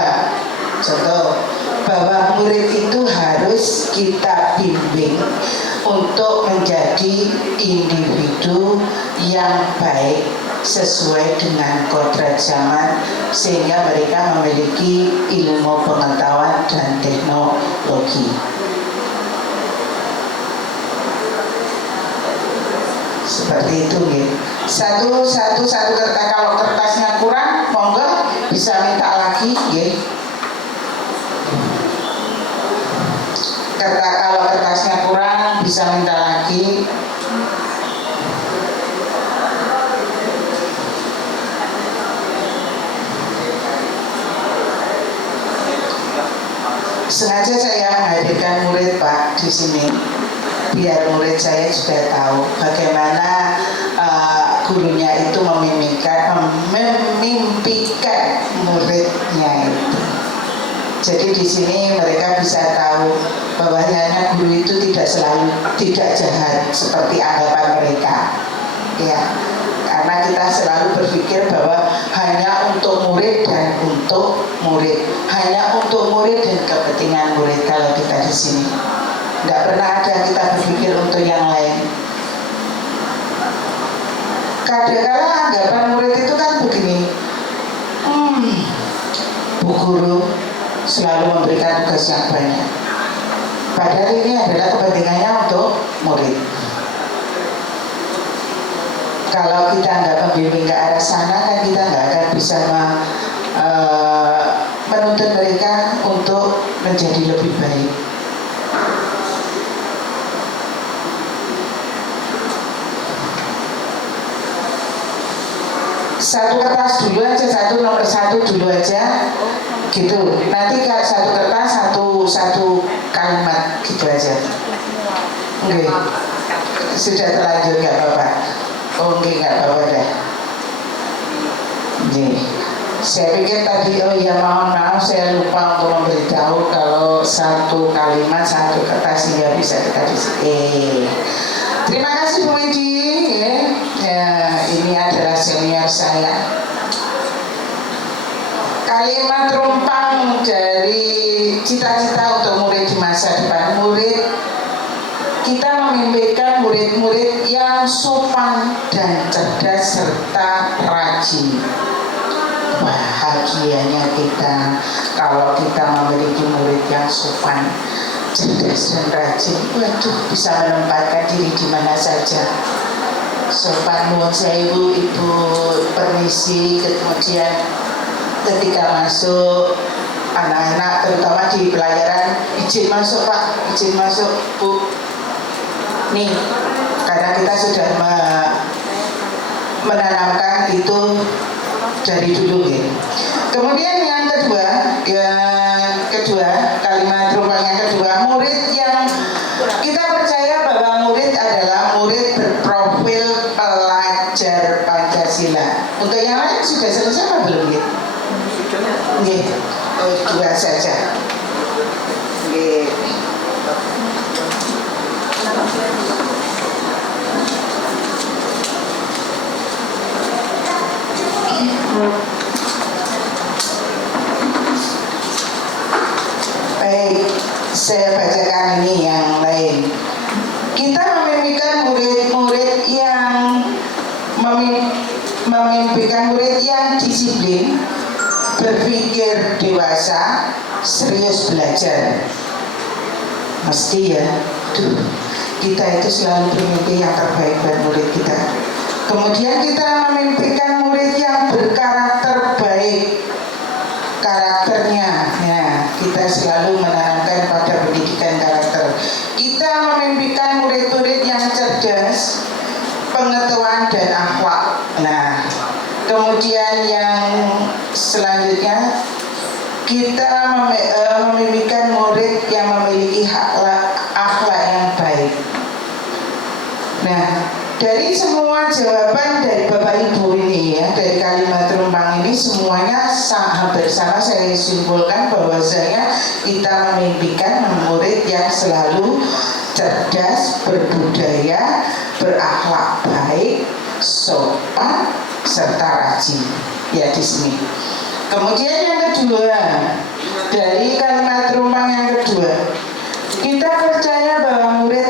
contoh bahwa murid itu harus kita bimbing untuk menjadi individu yang baik sesuai dengan kodrat zaman sehingga mereka memiliki ilmu pengetahuan dan teknologi. Seperti itu ya. Satu kertas, kalau kertasnya kurang monggo bisa minta lagi ya. Kalau kertasnya kurang bisa minta lagi. Sengaja saya menghadirkan murid Pak di sini, biar murid saya juga tahu bagaimana gurunya itu memimpikan muridnya itu. Jadi di sini mereka bisa tahu bahwasanya guru itu tidak jahat seperti anggapan mereka, ya. Karena kita selalu berpikir bahwa hanya untuk murid dan untuk murid, hanya untuk murid dan kepentingan murid kalau kita di sini. Nggak pernah ada kita berpikir untuk yang lain. Kadang-kala anggapan murid itu kan begini, Bu Guru selalu memberikan tugas yang banyak, padahal ini adalah kepentingannya untuk murid. Kalau kita nggak membimbing ke arah sana, kan kita nggak akan bisa menuntut mereka untuk menjadi lebih baik. Satu kertas dulu aja, nomor satu dulu aja, gitu. Nanti satu kertas satu kalimat gitu aja. Oke, sudah terlanjur nggak apa-apa. Oke, nggak apa-apa dah. Oke. Saya pikir tadi, oh ya mohon maaf saya lupa untuk memberitahu kalau satu kalimat satu kertas nggak bisa kita terima kasih Bu Widi, ya, ini adalah senior saya. Kalimat rumpang dari cita-cita untuk murid di masa depan. Kita memimpikan murid-murid yang sopan dan cerdas serta rajin. Bahagianya kita kalau kita memiliki murid yang sopan, cerdas dan rajin. Waduh, bisa menempatkan diri di mana saja. Sopan nuwun sewu, Ibu permisi, kemudian ketika masuk anak-anak terutama di pelayaran, izin masuk Pak, izin masuk Bu. Nih, karena kita sudah menanamkan itu dari dulu ya. Kemudian yang kedua, kalimat rumpang yang kedua, murid yang kita percaya bahwa murid adalah murid berprofil pelajar Pancasila. Untuk yang lain sudah selesai apa belum ya? Dua saja. Baik, saya bacakan ini yang lain. Kita memimpikan murid-murid yang disiplin, berpikir dewasa, serius belajar. Mesti ya, kita itu selalu bermimpi yang terbaik buat murid kita. Kemudian kita memimpikan murid yang berkarakter baik, karakternya, ya, kita selalu menanamkan pada pendidikan karakter. Kita memimpikan murid-murid yang cerdas, pengetahuan dan akhlak. Nah, kemudian yang selanjutnya kita memimpikan murid yang memiliki akhlak yang baik. Nah, dari semua jawaban dari Bapak Ibu ini ya, dari kalimat rumpang ini semuanya hampir sama saya simpulkan bahwasanya kita memimpikan murid yang selalu cerdas, berbudaya, berakhlak baik, sopan, serta rajin. Ya di sini. Kemudian yang kedua, dari kalimat rumpang yang kedua, kita percaya bahwa murid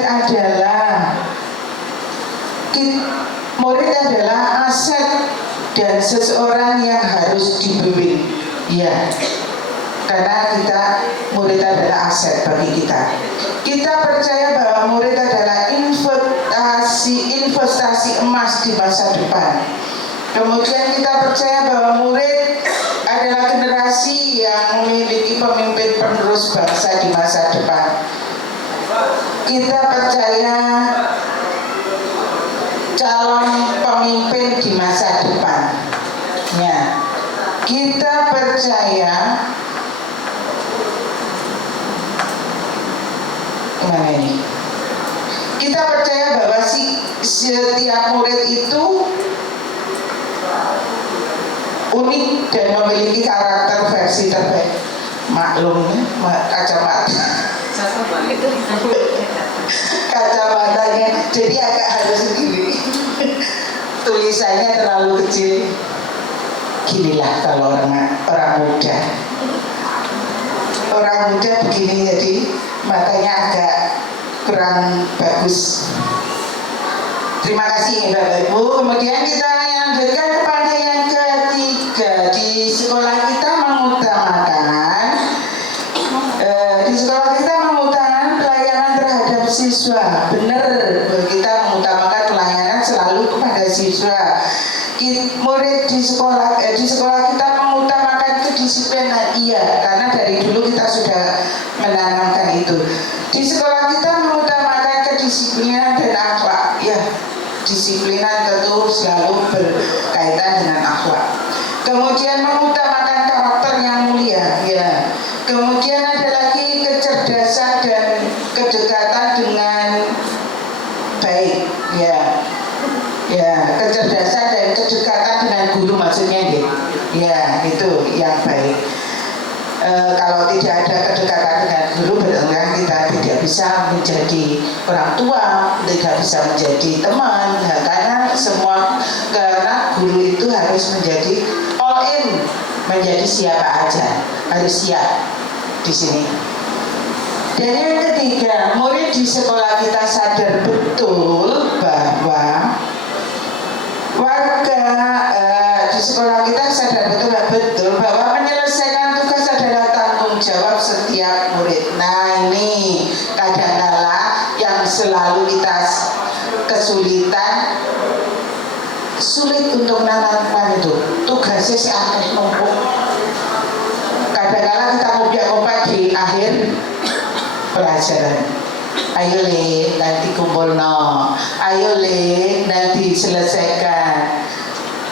adalah aset dan seseorang yang harus dibimbing. Ya, karena murid adalah aset bagi kita. Kita percaya bahwa murid adalah investasi emas di masa depan. Kemudian kita percaya bahwa murid adalah generasi yang memiliki pemimpin penerus bangsa di masa depan. Kita percaya calon pemimpin di masa depan. Ya, kita percaya Gimana ini? Kita percaya bahwa setiap murid itu unik dan memiliki karakter versi terbaik. Maklumnya kacamatanya jadi agak harus gini. Tulisannya terlalu kecil. Ginilah kalau orang muda. Orang muda begini, jadi matanya agak kurang bagus. Terima kasih Bapak Ibu. Kemudian kita lanjutkan kepada yang ketiga. Di sekolah kita mengutamakan pelayanan terhadap siswa. Benar, kita mengutamakan pelayanan selalu kepada siswa. Murid di sekolah kita mengutamakan kedisiplinan. Iya, karena dari dulu kita sudah menanamkan itu. Di sekolah kita mengutamakan kedisiplinan dan akhlak. Ya, disiplinan tentu selalu berkaitan dengan akhlak. Kemudian mengutamakan karakter yang mulia. Ya. Kemudian ada lagi kecerdasan dan kedekatan dengan baik. Ya. Ya, kecerdasan dan kedekatan dengan guru maksudnya gitu. Ya, itu yang baik. Kalau tidak ada kedekatan dengan guru, berarti kita tidak bisa menjadi orang tua, tidak bisa menjadi teman. Nah, karena guru itu harus menjadi all in, menjadi siapa aja, harus siap di sini. Dan yang ketiga, murid di sekolah kita sadar betul bahwa di sekolah kita sadar betul bahwa menyelesaikan tugas adalah tanggung jawab setiap murid. Nah, ini kadang-kala yang selalu kita kesulitan, sulit untuk menanamkan itu. Tugasnya si akeh numpuk. Kadang-kala kita ngobrol-ngobrol di akhir pelajaran. Ayo le, nanti kumpul no. Ayo le, nanti selesaikan.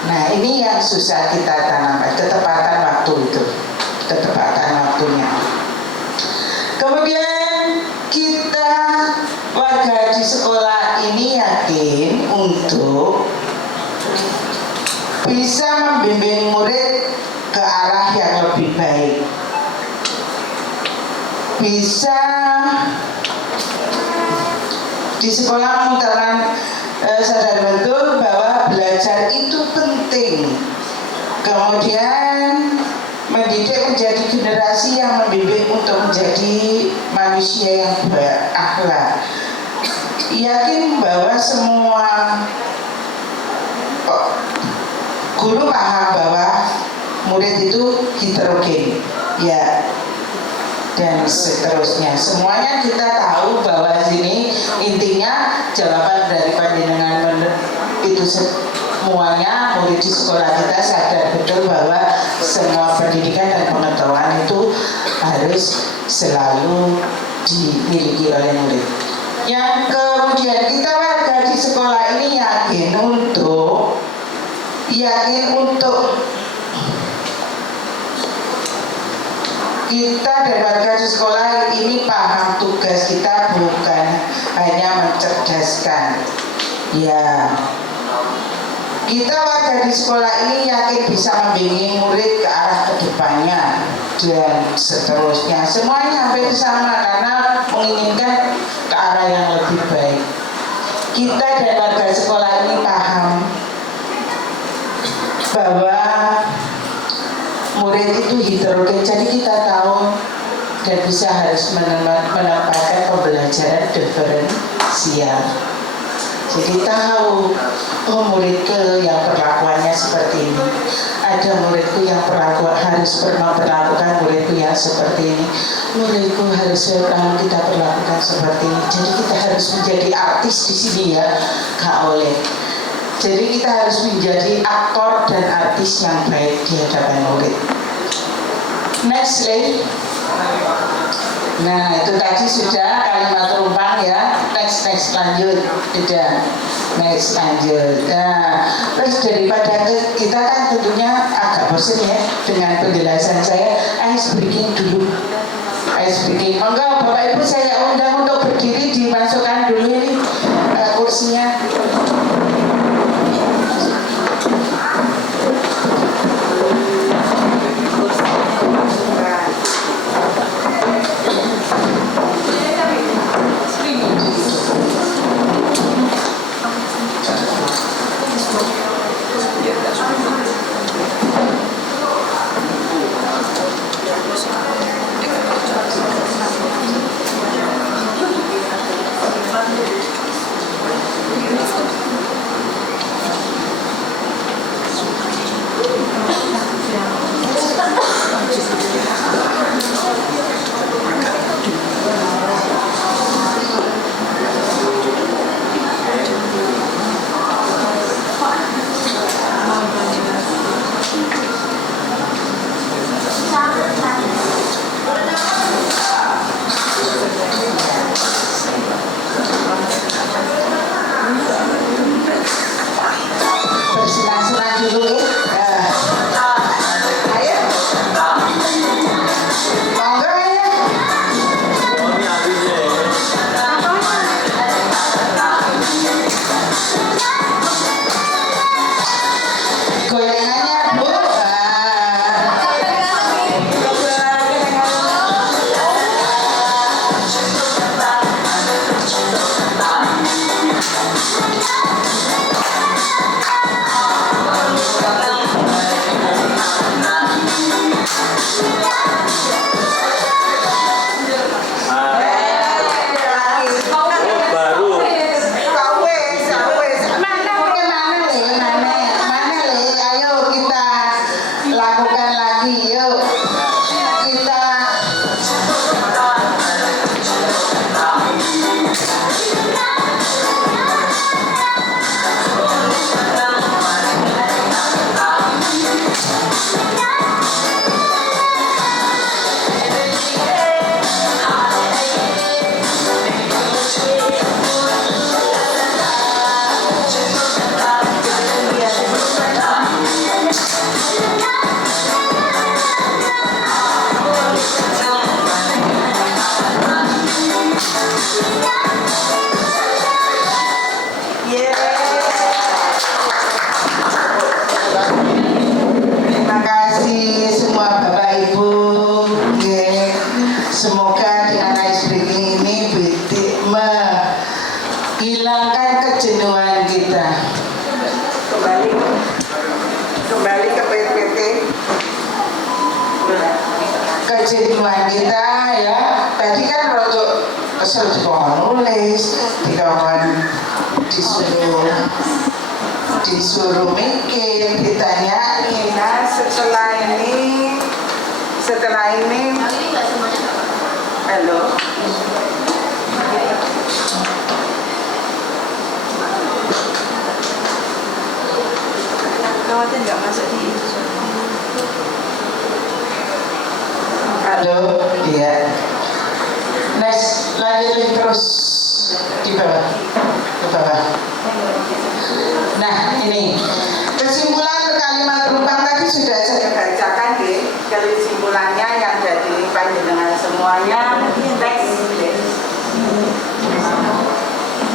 Nah, ini yang susah kita tanamkan, ketepatan waktu itu, ketepatan waktunya. Kemudian kita warga di sekolah ini yakin untuk bisa membimbing murid ke arah yang lebih baik. Bisa di sekolah mengutamakan sadar betul bahwa belajar itu penting. Kemudian mendidik menjadi generasi yang membimbing untuk menjadi manusia yang berakhlak. Yakin bahwa semua guru paham bahwa murid itu heterogen, ya, dan seterusnya. Semuanya kita tahu bahwa sini intinya jawaban dari panjenengan itu semuanya murid di sekolah kita sadar betul bahwa semua pendidikan dan pengetahuan itu harus selalu dimiliki oleh murid. Yang kemudian kita warga di sekolah ini yakin untuk kita dan warga di sekolah ini paham tugas kita bukan hanya mencerdaskan. Ya, kita warga di sekolah ini yakin bisa membimbing murid ke arah kedepannya dan seterusnya. Semuanya hampir sama karena menginginkan ke arah yang lebih baik. Kita dan warga sekolah ini paham bahwa murid itu heterogen, jadi kita tahu dan bisa harus menempatkan pembelajaran diferensial. Jadi tahu, oh muridku yang perlakuannya seperti ini, ada muridku yang harus memperlakukan muridku yang seperti ini, muridku harus selalu kita perlakukan seperti ini. Jadi kita harus menjadi artis di sini ya, Kak Oleh. Jadi kita harus menjadi aktor dan artis yang baik di hadapan murid. Next slide. Nah, itu tadi sudah kalimat rumpang ya. Next lanjut. Tidak. Next lanjut. Nah, terus daripada kita kan tentunya agak bosan ya dengan penjelasan saya. Ice breaking dulu. Ice breaking. Enggak, Bapak Ibu saya undang untuk berdiri. Bersenang-senang dulu ya. Ayo. Monggo ya. Oh, ini habisnya ya. Goyangannya Bu. Oh, baru. Ayo kita lakukan lagi, yuk kita terima kasih semua Bapak Ibu. Nggih. Semoga dengan ice breaking ini bisa menghilangkan kejenuhan kita. Kembali ke PPT. Kejenuhan kita ya. Tadi kan rodok kesel nulis, disuruh mikir, ditanyain. Nah, setelah ini halo. Khawatir nggak masuk di Halo, iya. Next, lanjutin terus di bawah, ke bawah. Nah, ini kesimpulan kalimat rumpang tadi sudah saya bacakan, deh. Kesimpulannya yang jadi panjenengan semuanya. Next.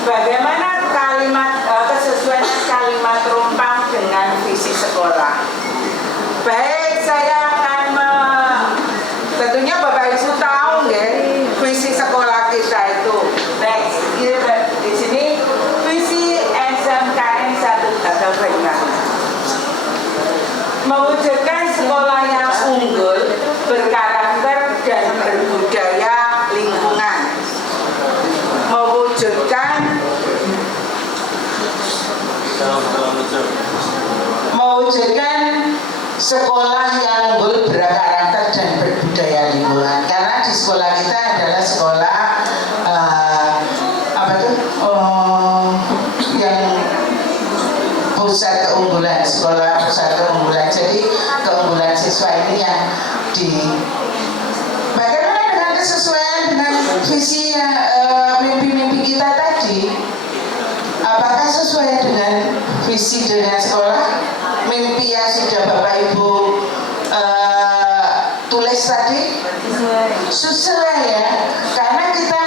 Bagaimana kesesuaian kalimat rumpang dengan visi sekolah? Baik, saya akan tentunya Bapak Ibu tahu nggih visi sekolah kita itu. Next, di sini visi SMKN 1 Banyuwangi. Mewujudkan sekolah yang unggul, berkarakter dan berbudaya lingkungan. Mewujudkan sekolah yang unggul, berkarakter dan berbudaya lingkungan. Karena di sekolah kita adalah sekolah yang pusat keunggulan, sekolah pusat keunggulan. Jadi keunggulan siswa ini yang bagaimana dengan kesesuaian dengan visi mimpi-mimpi kita tadi? Apakah sesuai dengan visi dengan sekolah? Mimpi yang sudah Bapak Ibu tulis tadi? Sesuai ya, karena kita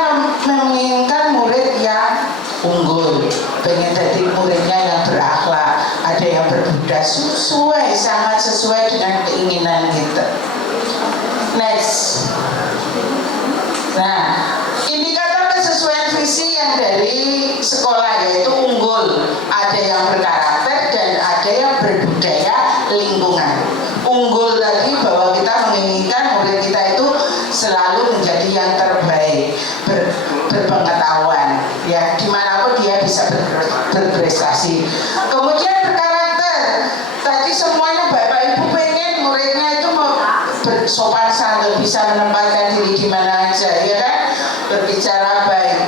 menginginkan murid yang unggul, pengen jadi muridnya yang berakhlak, ada yang berbudaya, sangat sesuai dengan keinginan kita. Next. Nah, indikator kesesuaian visi yang dari sekolah yaitu unggul, ada yang berkarakter dan ada yang berbudaya lingkungan. Unggul tadi bahwa kita menginginkan murid kita itu selalu menjadi yang terbaik, berpengetahuan, ya dimanapun dia bisa berprestasi. Kemudian berkarakter, tadi semuanya Bapak Ibu pengen muridnya itu bersopan santun, bisa menempatkan diri di mana aja, ya kan? berbicara baik,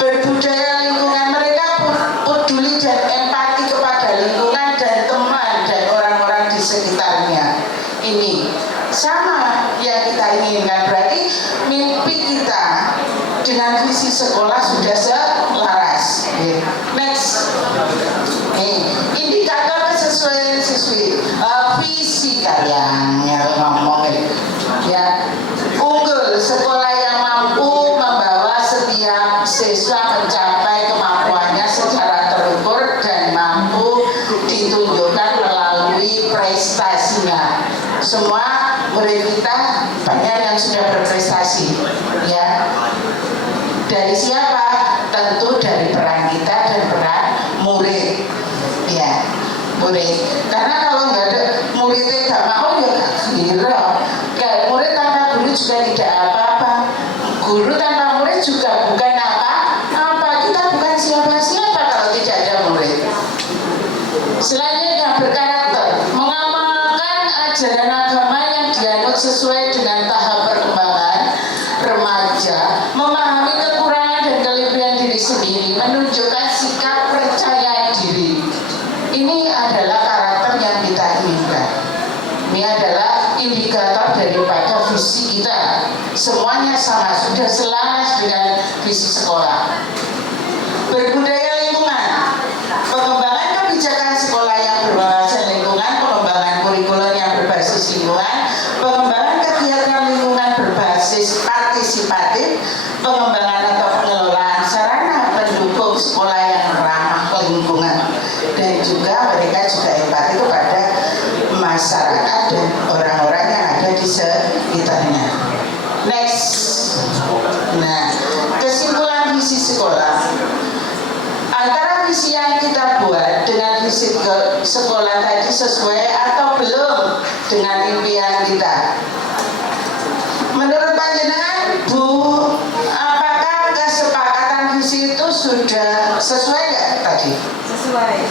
berbudaya lingkungan. Mereka peduli dan empati kepada lingkungan dan teman dan orang-orang di sekitarnya. Ini sama yang kita inginkan. Berarti mimpi kita dengan visi sekolah sudah selaras. Next, indikator kesesuaian siswi, visi kalian yang ngomong ya. Unggul, sekolah yang mampu membawa setiap siswa mencapai kemampuannya secara terukur dan mampu ditunjukkan melalui prestasinya. Semua murid kita banyak yang sudah berprestasi, ya. Dari siapa? Tentu dari peran kita dan peran murid, ya, murid. Karena kalau nggak ada muridnya nggak mau, ya nggak kira. Kayak murid tanpa guru juga tidak apa-apa. Guru tanpa murid juga bukan apa-apa. Kita bukan siapa-siapa kalau tidak ada murid. Selanjutnya berkarakter, mengamalkan ajaran agama yang dianut sesuai dengan tahap perkembangan remaja, memahami kekurangan dan kelebihan diri sendiri, menunjukkan sikap percaya diri. Ini adalah karakter yang kita inginkan. Ini adalah indikator daripada visi kita. Semuanya sama, sudah selaras dengan visi sekolah. Berbudaya lingkungan, pengembangan kebijakan sekolah yang berwawasan lingkungan, pengembangan kurikulum yang berbasis lingkungan, pengembangan kegiatan lingkungan berbasis partisipatif, pengembangan atau pengelolaan sarana pendukung sekolah yang ramah lingkungan, dan juga mereka juga empati kepada masyarakat dan orang-orang yang ada di sekitarnya. Next, nah, kesimpulan visi sekolah. Antara visi yang kita buat dengan visi sekolah tadi sesuai atau belum dengan impian kita? Menurut panjenengan, Bu, apakah kesepakatan visi itu sudah sesuai nggak tadi?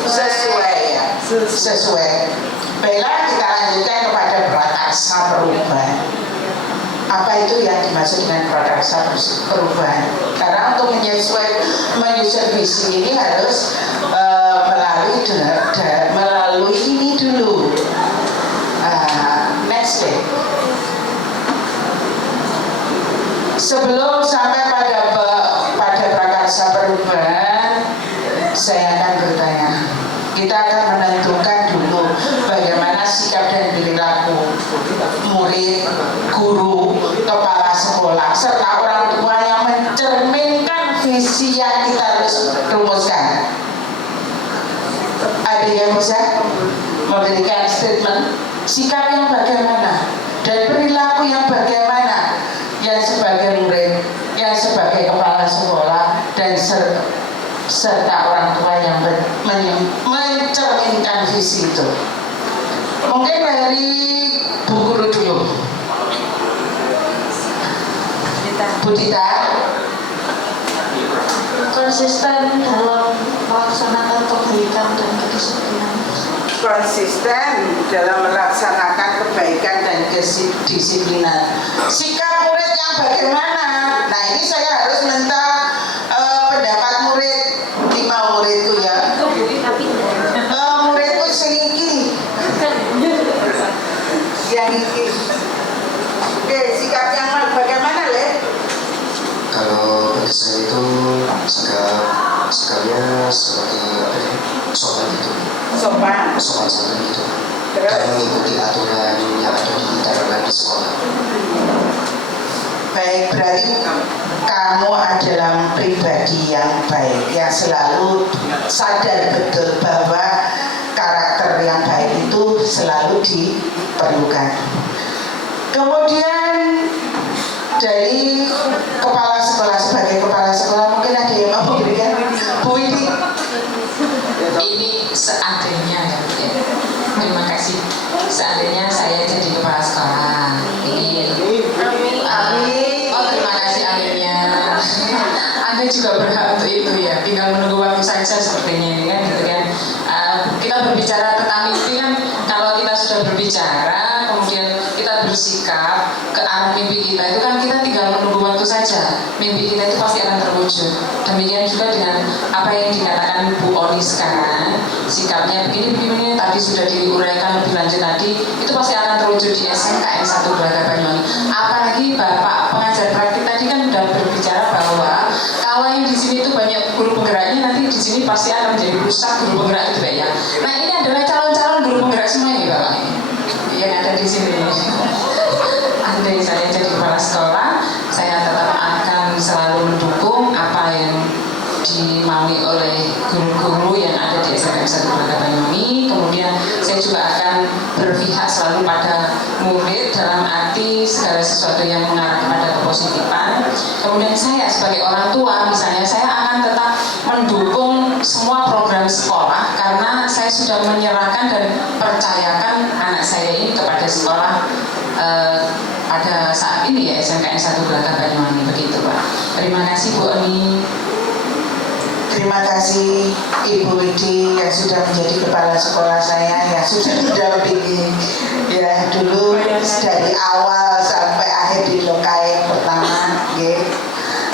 Sesuai ya, sesuai. Baiklah, kita lanjutkan kepada prakarsa perubahan. Apa itu yang dimaksud dengan prakarsa perubahan? Karena untuk menyusun visi ini harus melalui ini dulu. Next day. Sebelum sampai pada prakarsa perubahan, saya akan bertanya. Kita akan menentukan dulu bagaimana sikap dan perilaku murid, guru, kepala sekolah, serta orang tua yang mencerminkan visi yang kita harus rumuskan. Ada yang bisa memberikan statement sikap yang bagaimana dan perilaku yang bagaimana, yang sebagai murid, yang sebagai kepala sekolah, dan serta orang tua yang mencerminkan visi itu. Mungkin dari Bu Guru dulu. Bu Dita. Konsisten dalam melaksanakan kebaikan dan kedisiplinan. Konsisten dalam melaksanakan kebaikan dan kedisiplinan. Sikap murid yang bagaimana? Nah, ini saya harus minta pendapat murid. 5 muridku ya. Muridku singiki. Yang iki. Oke, sikap yang bagaimana, Le? Kalau bagi saya itu sikapnya seperti apa ya? Sopan gitu. Sopan Sopan gitu. Terus? Dan mengikuti aturan yang ada di dalam di sekolah. Baik, berarti kamu adalah pribadi yang baik, yang selalu sadar betul bahwa karakter yang baik itu selalu diperlukan. Kemudian dari kepala sekolah, sebagai kepala sekolah mungkin ada yang mau memberikan. Bu ini seadanya ya, Bu, ya. Terima kasih. Seandainya saya jadi kepala sekolah, ini terima kasih aminnya. Anda juga berhak untuk itu ya, tinggal menunggu waktu saja sepertinya ini kan, gitu kan. Kita berbicara tentang mimpi kan, kalau kita sudah berbicara kemudian kita kita bersikap ke arah mimpi kita itu kan kita tinggal menunggu waktu saja. Mimpi kita itu pasti akan terwujud. Demikian juga dengan apa yang dikatakan Bu Oni sekarang, sikapnya begini tadi sudah diuraikan lebih lanjut tadi, itu pasti akan terwujud di SMKN 1 Braga Banyuwangi. Apalagi Bapak pengajar praktik tadi kan sudah berbicara bahwa kalau yang di sini itu banyak guru penggeraknya, nanti di sini pasti akan menjadi pusat guru penggerak itu Pak ya. Nah ini adalah calon-calon guru penggerak semua ini Bapak yang ada di sini. Andai saya jadi kepala sekolah, saya tetap akan selalu mendukung apa yang dimaui oleh guru-guru yang ada di SMK 1 Braga Banyuwangi. Kemudian saya juga akan berpihak selalu pada murid dalam arti segala sesuatu yang mengarah kepada kepositifan. Kemudian saya sebagai orang tua misalnya, saya akan tetap mendukung semua program sekolah karena saya sudah menyerahkan dan percayakan anak saya ini kepada sekolah pada saat ini ya SMKN 1 Braga Banyuwangi, begitu Pak. Terima kasih Bu Oni. Terima kasih Ibu Widi yang sudah menjadi kepala sekolah saya, yang sudah mendampingi ya dulu dari awal sampai akhir di lokai pertama ya.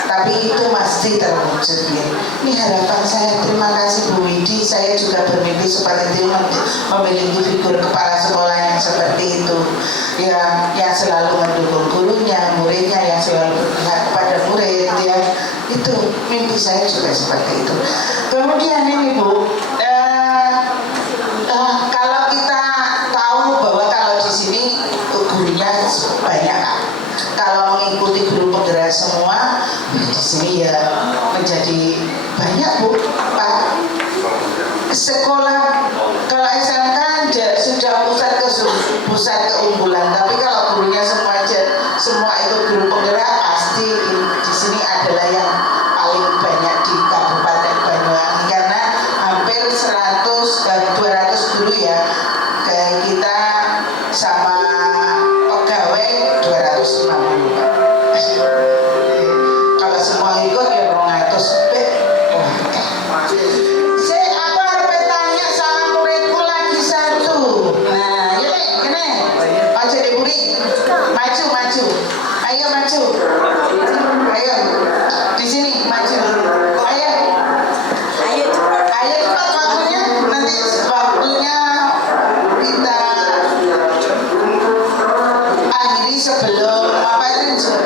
Tapi itu pasti terwujud ya. Ini harapan saya. Terima kasih Bu Widi. Saya juga bermimpi seperti itu, memiliki figur kepala sekolah yang seperti itu, yang selalu mendukung gurunya, muridnya, yang selalu berpihak kepada murid ya. Itu mimpi saya juga seperti itu. Kemudian ini Bu, kalau kita tahu bahwa kalau di sini gurunya banyak Kak. Kalau mengikuti guru penggerak semua di sini ya menjadi banyak Bu Pak. Sekolah kalau SMK sudah pusat keunggulan, tapi kalau gurunya semua itu guru penggerak, pasti di sini adalah yang paling banyak di Kabupaten Banyuwangi karena hampir 200 guru ya. Kayak kita sama pegawai 250 Pak. Kalau semua ikut ya 200 be. Saya harus tanya sama muridku lagi satu. Nah, ini aja diburi. Maju. Ayo maju. Ayo. Di sini maju. Ayo cepat waktunya. Nanti waktunya kita akhiri sebelum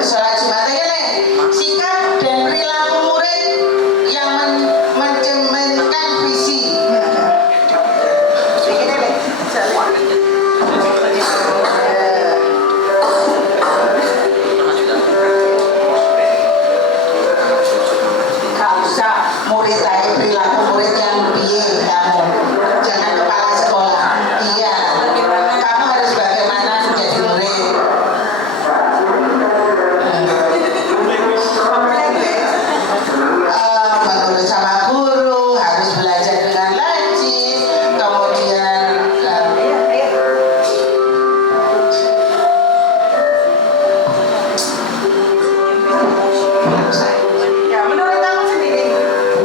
sholat Jumat ya nih. Sikap dan perilaku murid yang mencerminkan visi. Begini nih. Gak usah murid aja, perilaku murid yang piye kamu. Jangan kepala sekolah. Iya. Kamu harus bagaimana menjadi murid. Menurut sama guru, harus belajar dengan rajin, kemudian ya menurut kamu sendiri.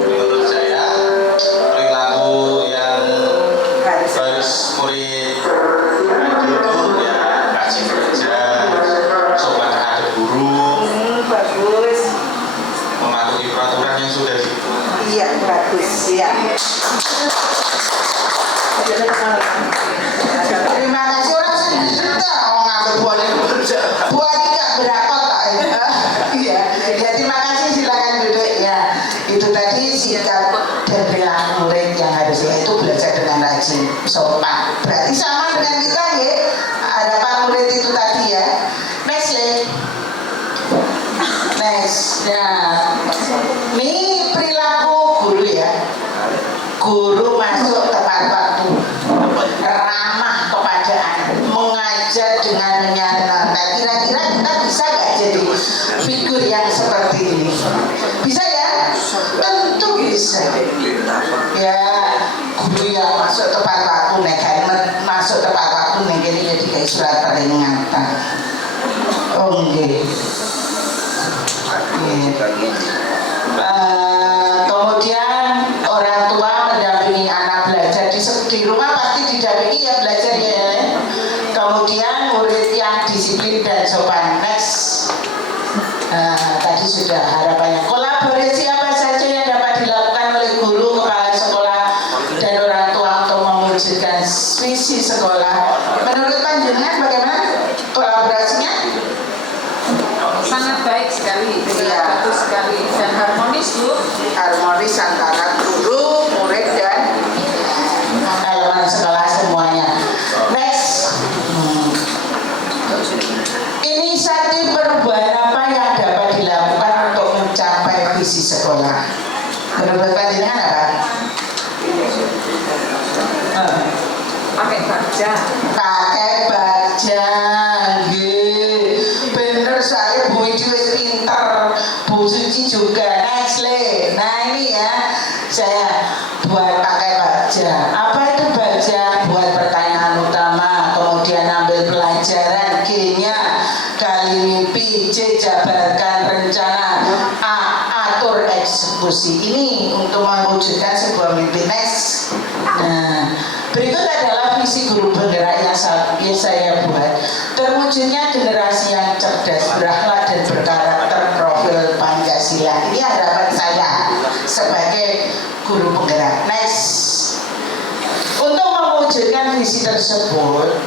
Menurut saya perilaku yang harus murid itu ya rajin belajar, sopan terhadap guru, Bagus. mematuhi peraturan yang sudah dibuat. Iya, bagus. Iya. Terima kasih orang sendiri mau ngambil buat tidak berakot Pak. Iya. Ya terima kasih, silakan duduk ya. Itu tadi sikap dan perilaku murid yang harus yaitu belajar dengan rajin, sopan. Berarti sama dengan kita ya. Harapan murid itu tadi ya. Next ya. Next. Nah, ini perilaku guru ya. Guru masuk tepat waktu, ramah kepada anak, mengajar dengan menyenangkan. Nah, kira-kira kita bisa nggak jadi figur yang seperti ini? Bisa ya? Tentu bisa. Ya, guru yang masuk tepat waktu, masuk tepat waktu, jadi kayak surat peringatan. Oh, enggak. Kemudian orang tua mendampingi anak belajar di rumah, pasti didampingi ya belajar ya. Kemudian murid yang di sini simbolis antara guru, murid, dan elemen sekolah semuanya. Next. Inisiatif perubahan apa yang dapat dilakukan untuk mencapai visi sekolah? Menurut panjenengan apa? Pakai baja. Pakai baja, nggih. Bener, saya Bu Widi wis pinter, Bu Suci juga. Next le. Nah ini ya, saya buat pakai baja. Apa itu baja? Buat pertanyaan utama, kemudian ambil pelajaran, G-nya gali mimpi, C jabarkan rencana, A atur eksekusi. Ini untuk mewujudkan sebuah mimpi. Next. Nah, berikut adalah visi guru penggerak yang saya buat. Terwujudnya generasi yang cerdas, berakhlak dan berkarakter profil Pancasila. Ini harapan saya sebagai guru penggerak. Next. Untuk mewujudkan visi tersebut,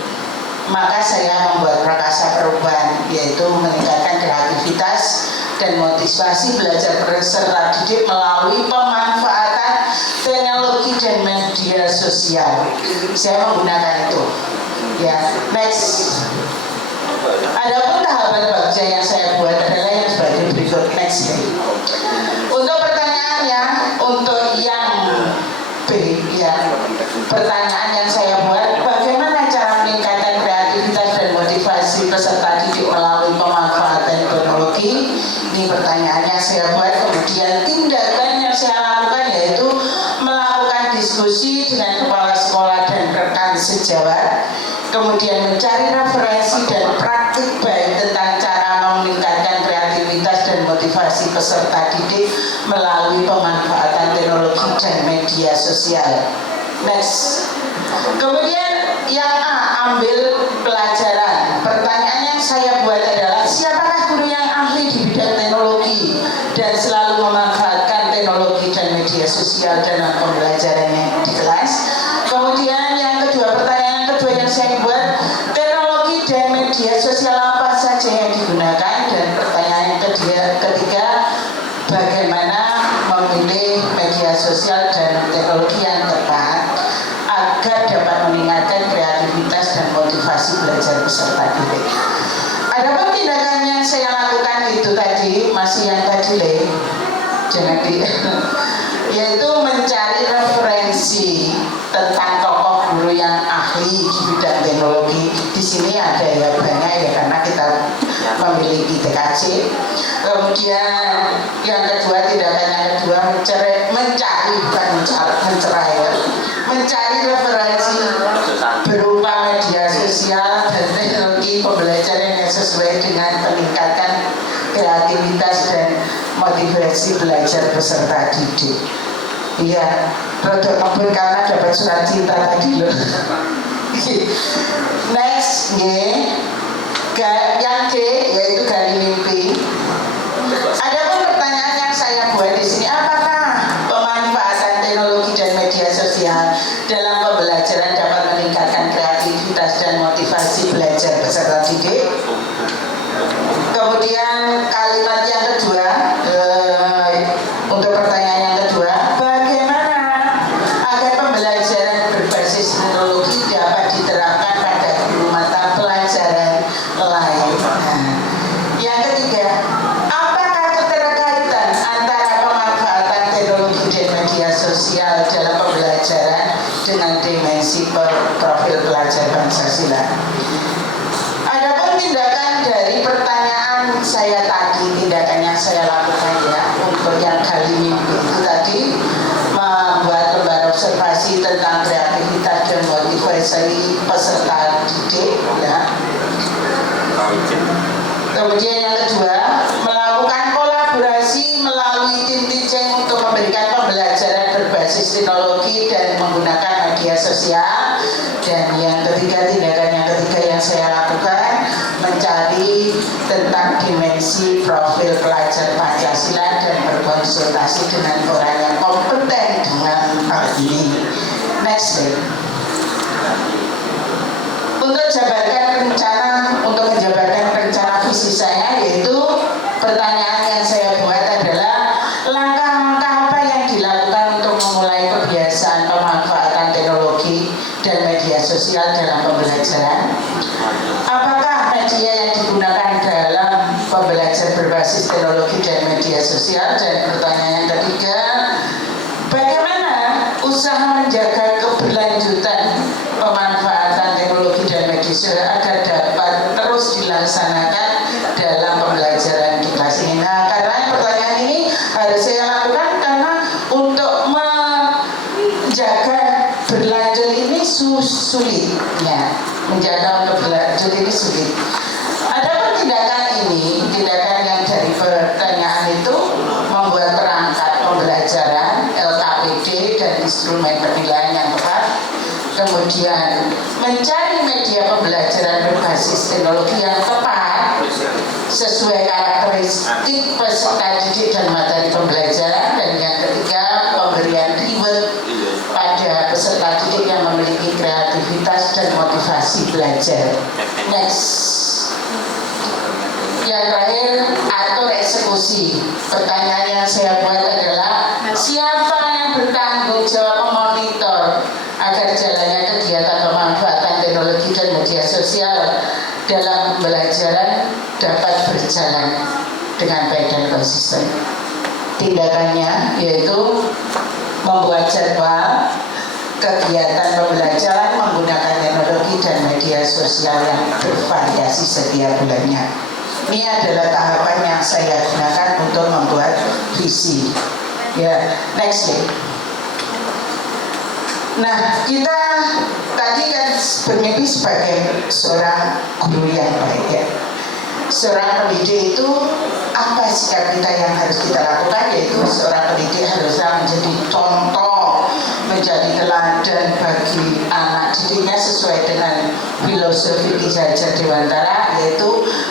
maka saya membuat prakasa perubahan, yaitu meningkatkan kreativitas dan motivasi belajar peserta didik melalui pemanfaatan teknologi dan media sosial. Saya menggunakan itu. Ya, next. Adapun tahapan bagja yang saya buat adalah yang sebagai berikut. Next. Untuk pertanyaannya, untuk yang B, ya, pertanyaan yang saya buat, bagaimana cara meningkatkan kreativitas dan motivasi peserta didik melalui pemanfaatan teknologi? Ini pertanyaannya saya buat. Kemudian tindakan yang saya lakukan yaitu melakukan diskusi dengan kepala sekolah dan rekan sejawat, kemudian mencari referensi dan praktik baik tentang cara meningkatkan kreativitas dan motivasi peserta didik melalui pemanfaatan teknologi dan media sosial. Next. Kemudian yang A, ambil pelajaran. Pertanyaan yang saya buat adalah, siapakah guru yang ahli di bidang teknologi dan selalu memanfaatkan teknologi dan media sosial dalam pembelajarannya di kelas? Kemudian yang kedua, pertanyaan kedua yang saya buat, teknologi dan media sosial apa saja yang digunakan? Dan pertanyaan yang ketiga, bagaimana memilih media sosial dan teknologi yang tepat agar dapat meningkatkan kreativitas dan motivasi belajar peserta didik. Adapun tindakan yang saya lakukan itu tadi, masih yang tadi le, jangan di, yaitu mencari referensi tentang tokoh guru yang ahli di bidang teknologi. Di sini ada ya banyak ya, karena kita memiliki TKC. Kemudian yang kedua, tindakan yang kedua mencari referensi berupa media sosial dan teknologi pembelajaran yang sesuai dengan peningkatan kreativitas dan motivasi belajar peserta didik. Iya, rodok kebun karena dapat surat cinta tadi loh. Next, yang D yaitu gali mimpi. Adapun pertanyaan yang saya buat di sini, apakah pemanfaatan teknologi dan media sosial dalam pembelajaran dapat meningkatkan kreativitas dan motivasi belajar peserta didik? Kemudian kalimat yang kedua, untuk pertanyaan yang kedua, bagaimana agar pembelajaran berbasis teknologi dapat diterapkan pada guru mata pelajaran lain? Yang ketiga, apakah keterkaitan antara pemanfaatan teknologi dan media sosial dalam pembelajaran dengan dimensi profil pelajar Pancasila? Adapun tindakan dari pertanyaan saya tadi, tindakan yang saya lakukan ya, untuk yang kali ini itu tadi, membuat lembar observasi tentang kreativitas dan motivasi peserta didik ya. Kemudian yang kedua, melakukan kolaborasi melalui tim teaching untuk memberikan pembelajaran berbasis teknologi dan menggunakan media sosial. Dan yang ketiga, tindakan yang ketiga yang saya lakukan, mencari tentang dimensi profil pelajar Pancasila dan berkonsultasi dengan orang yang kompeten dengan hal ini. Next slide. Untuk menjabarkan rencana visi saya, yaitu pertanyaan yang saya buat adalah langkah-langkah apa yang dilakukan sulit ya, menjaga untuk belajar ini sulit. Ada tindakan ini, tindakan yang dari pertanyaan itu membuat perangkat pembelajaran LKPD dan instrumen penilaian yang tepat, kemudian mencari media pembelajaran berbasis teknologi yang tepat sesuai karakteristik peserta didik dan materi pembelajaran, dan yang ketiga pemberian reward pada peserta didik yang memiliki kreativitas dan motivasi belajar. Next. Yang terakhir, atur eksekusi. Pertanyaan yang saya buat adalah siapa yang bertanggung jawab memonitor agar jalannya kegiatan pemanfaatan teknologi dan media sosial dalam pembelajaran dapat berjalan dengan baik dan konsisten. Tindakannya yaitu membuat jadwal kegiatan pembelajaran menggunakan teknologi dan media sosial yang bervariasi setiap bulannya. Ini adalah tahapan yang saya gunakan untuk membuat visi. Ya, next slide. Nah, kita tadi kan bermimpi sebagai seorang guru yang baik ya. Seorang pendidik itu apa sikap kita yang harus kita lakukan, yaitu seorang pendidik haruslah menjadi contoh, menjadi teladan bagi anak didiknya sesuai dengan filosofi Ki Hajar Dewantara, yaitu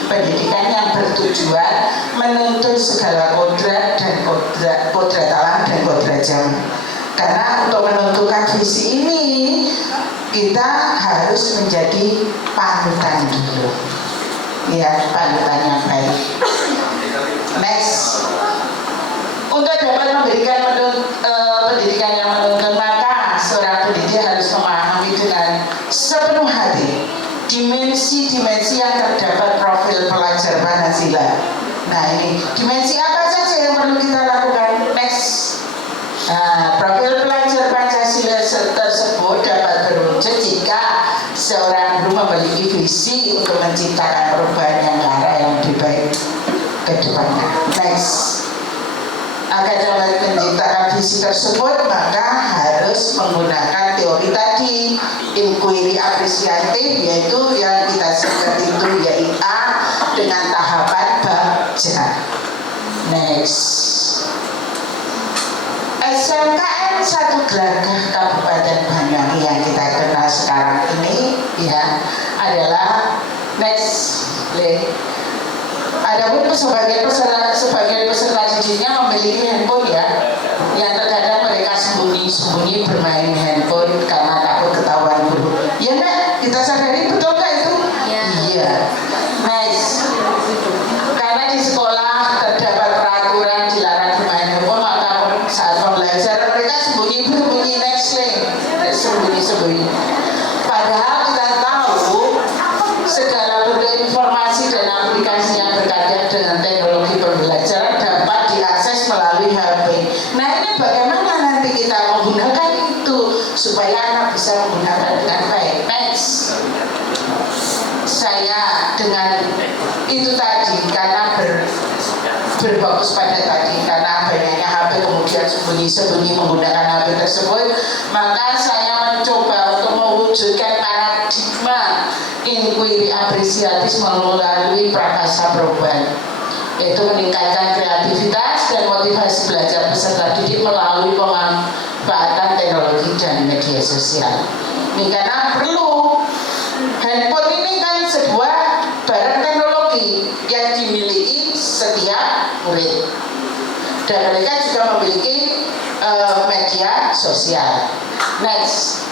pendidikan yang bertujuan menuntun segala kodrat dan kodrat alam dan kodrat zaman. Karena untuk menentukan visi ini kita harus menjadi panutan dulu. Ya, panutan yang baik. Next. Untuk dapat memberikan pendidikan yang menuntun, maka seorang pendidik harus memahami dengan sepenuh hati dimensi-dimensi yang terdapat profil pelajar Pancasila. Nah, ini dimensi apa saja yang perlu kita lakukan? Next. Profil pelajar Pancasila tersebut dapat terwujud jika seorang guru memiliki visi untuk menciptakan perubahan yang ke arah yang lebih baik ke depannya. Next. Agar dapat menciptakan visi tersebut, maka harus menggunakan teori tadi, inquiry apresiatif, yaitu yang kita sebut itu YIA dengan tahapan baca. Next. SMKN 1 Gelagah Kabupaten Banyuwangi yang kita kenal sekarang ini ya adalah next. Adapun sebagian peserta didiknya memiliki handphone ya, yang terkadang mereka sembunyi-sembunyi bermain handphone karena takut ketahuan guru. Ya enggak? Kita sadari betul nggak itu? Ya. Iya. Nice. Karena di sekolah terdapat peraturan dilarang bermain handphone, maka saat pembelajaran mereka sembunyi-sembunyi. Next link. Sembunyi-sembunyi. Padahal kita tahu segala bentuk informasi dan aplikasi yang berkaitan dengan teknologi pembelajaran dapat diakses melalui HP. Nah, ini bagaimana nanti kita menggunakan itu supaya anak bisa menggunakan dengan baik. Next. Saya dengan itu tadi karena berfokus pada tadi, karena banyaknya HP kemudian sembunyi-sembunyi menggunakan HP tersebut, maka saya mencoba untuk mewujudkan paradigma inquiry apresiatif melalui prakasa perubahan, yaitu meningkatkan kreativitas dan motivasi belajar peserta didik melalui pemanfaatan teknologi dan media sosial. Ini karena perlu, handphone ini kan sebuah barang teknologi yang dimiliki setiap murid, dan mereka juga memiliki media sosial. Next.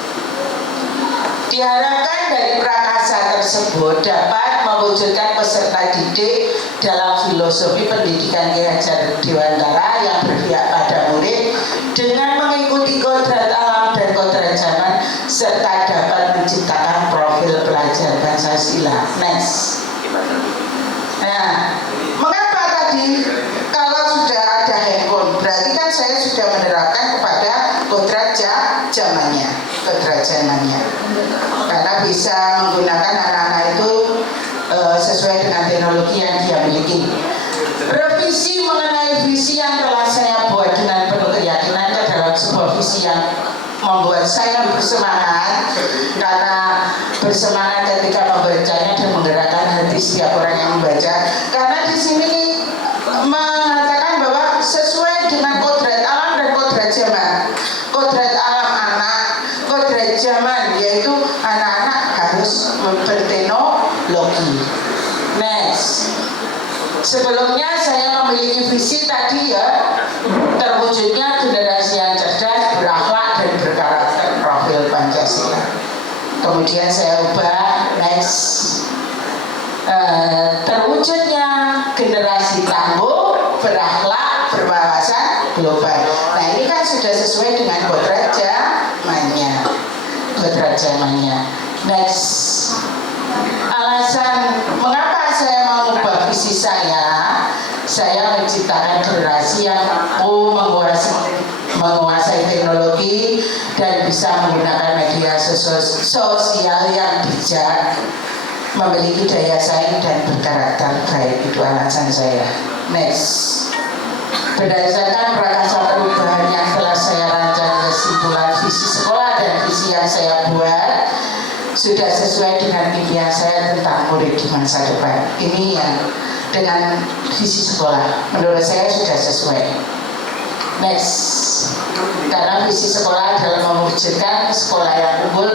Diharapkan dari prakasa tersebut dapat mewujudkan peserta didik dalam filosofi pendidikan Ki Hajar Dewantara yang berpihak pada murid dengan mengikuti kodrat alam dan kodrat zaman, serta dapat menciptakan profil pelajar Pancasila. Next. Nah, mengapa tadi kalau sudah ada handphone, berarti kan saya sudah menerapkan kepada kodrat zamannya, karena bisa menggunakan anak-anak itu sesuai dengan teknologi yang dia miliki. Revisi mengenai visi yang telah saya buat dengan penuh keyakinan ke dalam sebuah visi yang membuat saya bersemangat karena bersemangat ketika membacanya dan menggerakkan hati setiap orang yang membaca. Karena di sini mengatakan bahwa sesuai dengan kodrat alam dan kodrat zaman. Kodrat alam anak, kodrat zaman yaitu anak-anak harus berteknologi. Next. Sebelumnya saya memiliki visi tadi ya, terwujudnya generasi yang cerdas, berakhlak dan berkarakter profil Pancasila. Kemudian saya ubah, next, terwujudnya generasi tangguh, berakhlak, berwawasan global. Nah ini kan sudah sesuai dengan kodrat zamannya. Next, alasan mengapa saya mengubah visi saya menciptakan generasi yang mampu menguasai teknologi dan bisa menggunakan media sosial yang bijak, memiliki daya saing dan berkarakter baik. Itu alasan saya. Next, berdasarkan prakasa perubahan yang telah saya rancang, kesimpulan visi sekolah dan visi yang saya buat sudah sesuai dengan impian saya tentang murid di masa depan. Ini yang dengan visi sekolah menurut saya sudah sesuai. Next, karena visi sekolah adalah mewujudkan sekolah yang unggul,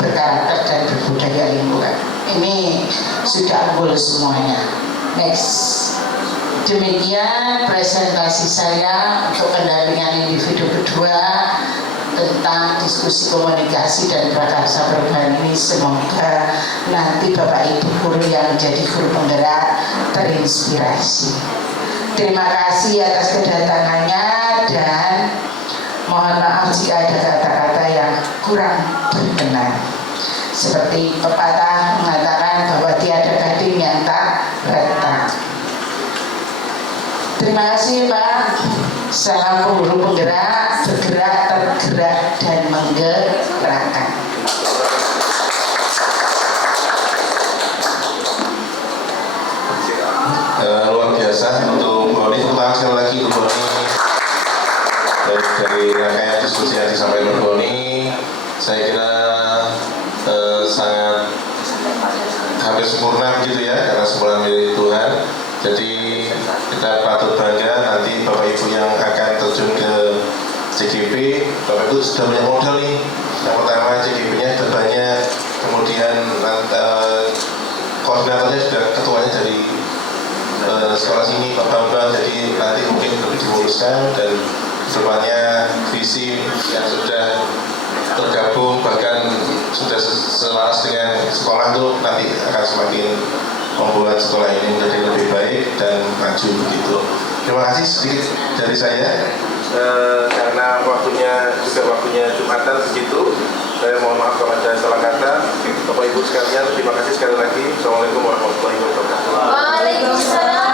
berkarakter dan berbudaya lingkungan. Ini sudah unggul semuanya. Next, demikian presentasi saya untuk pendampingan individu kedua tentang diskusi komunikasi dan prakarsa perubahan ini. Semoga nanti Bapak Ibu guru yang menjadi guru penggerak terinspirasi. Terima kasih atas kedatangannya dan mohon maaf jika ada kata-kata yang kurang berkenan. Seperti pepatah mengatakan bahwa tiada gading yang tak retak. Terima kasih Pak. Salam pemburu penggerak, bergerak, tergerak, dan menggerakkan. Luar biasa untuk Bu Roni. Terima kasih sekali lagi Bu Roni. Dari rangkaian diskusi yang disampaikan Bu Roni, saya kira sangat hampir sempurna begitu ya, karena semua milik Tuhan. Jadi kita patut bangga nanti Bapak Ibu yang akan terjun ke CGP. Bapak Ibu sudah punya modal nih. Yang pertama CGP-nya sudah banyak, kemudian koordinatornya sudah ketuanya dari sekolah sini Pak Bambang, jadi nanti mungkin lebih dimuruskan dan depannya visi yang sudah tergabung bahkan sudah selaras dengan sekolah itu nanti akan semakin membuat sekolah ini menjadi lebih baik dan maju begitu. Terima kasih sedikit dari saya. Karena waktunya juga waktunya Jumatan begitu, saya mohon maaf kalau ada salah kata. Bapak Ibu sekalian, terima kasih sekali lagi. Assalamualaikum warahmatullahi wabarakatuh. Waalaikumsalam.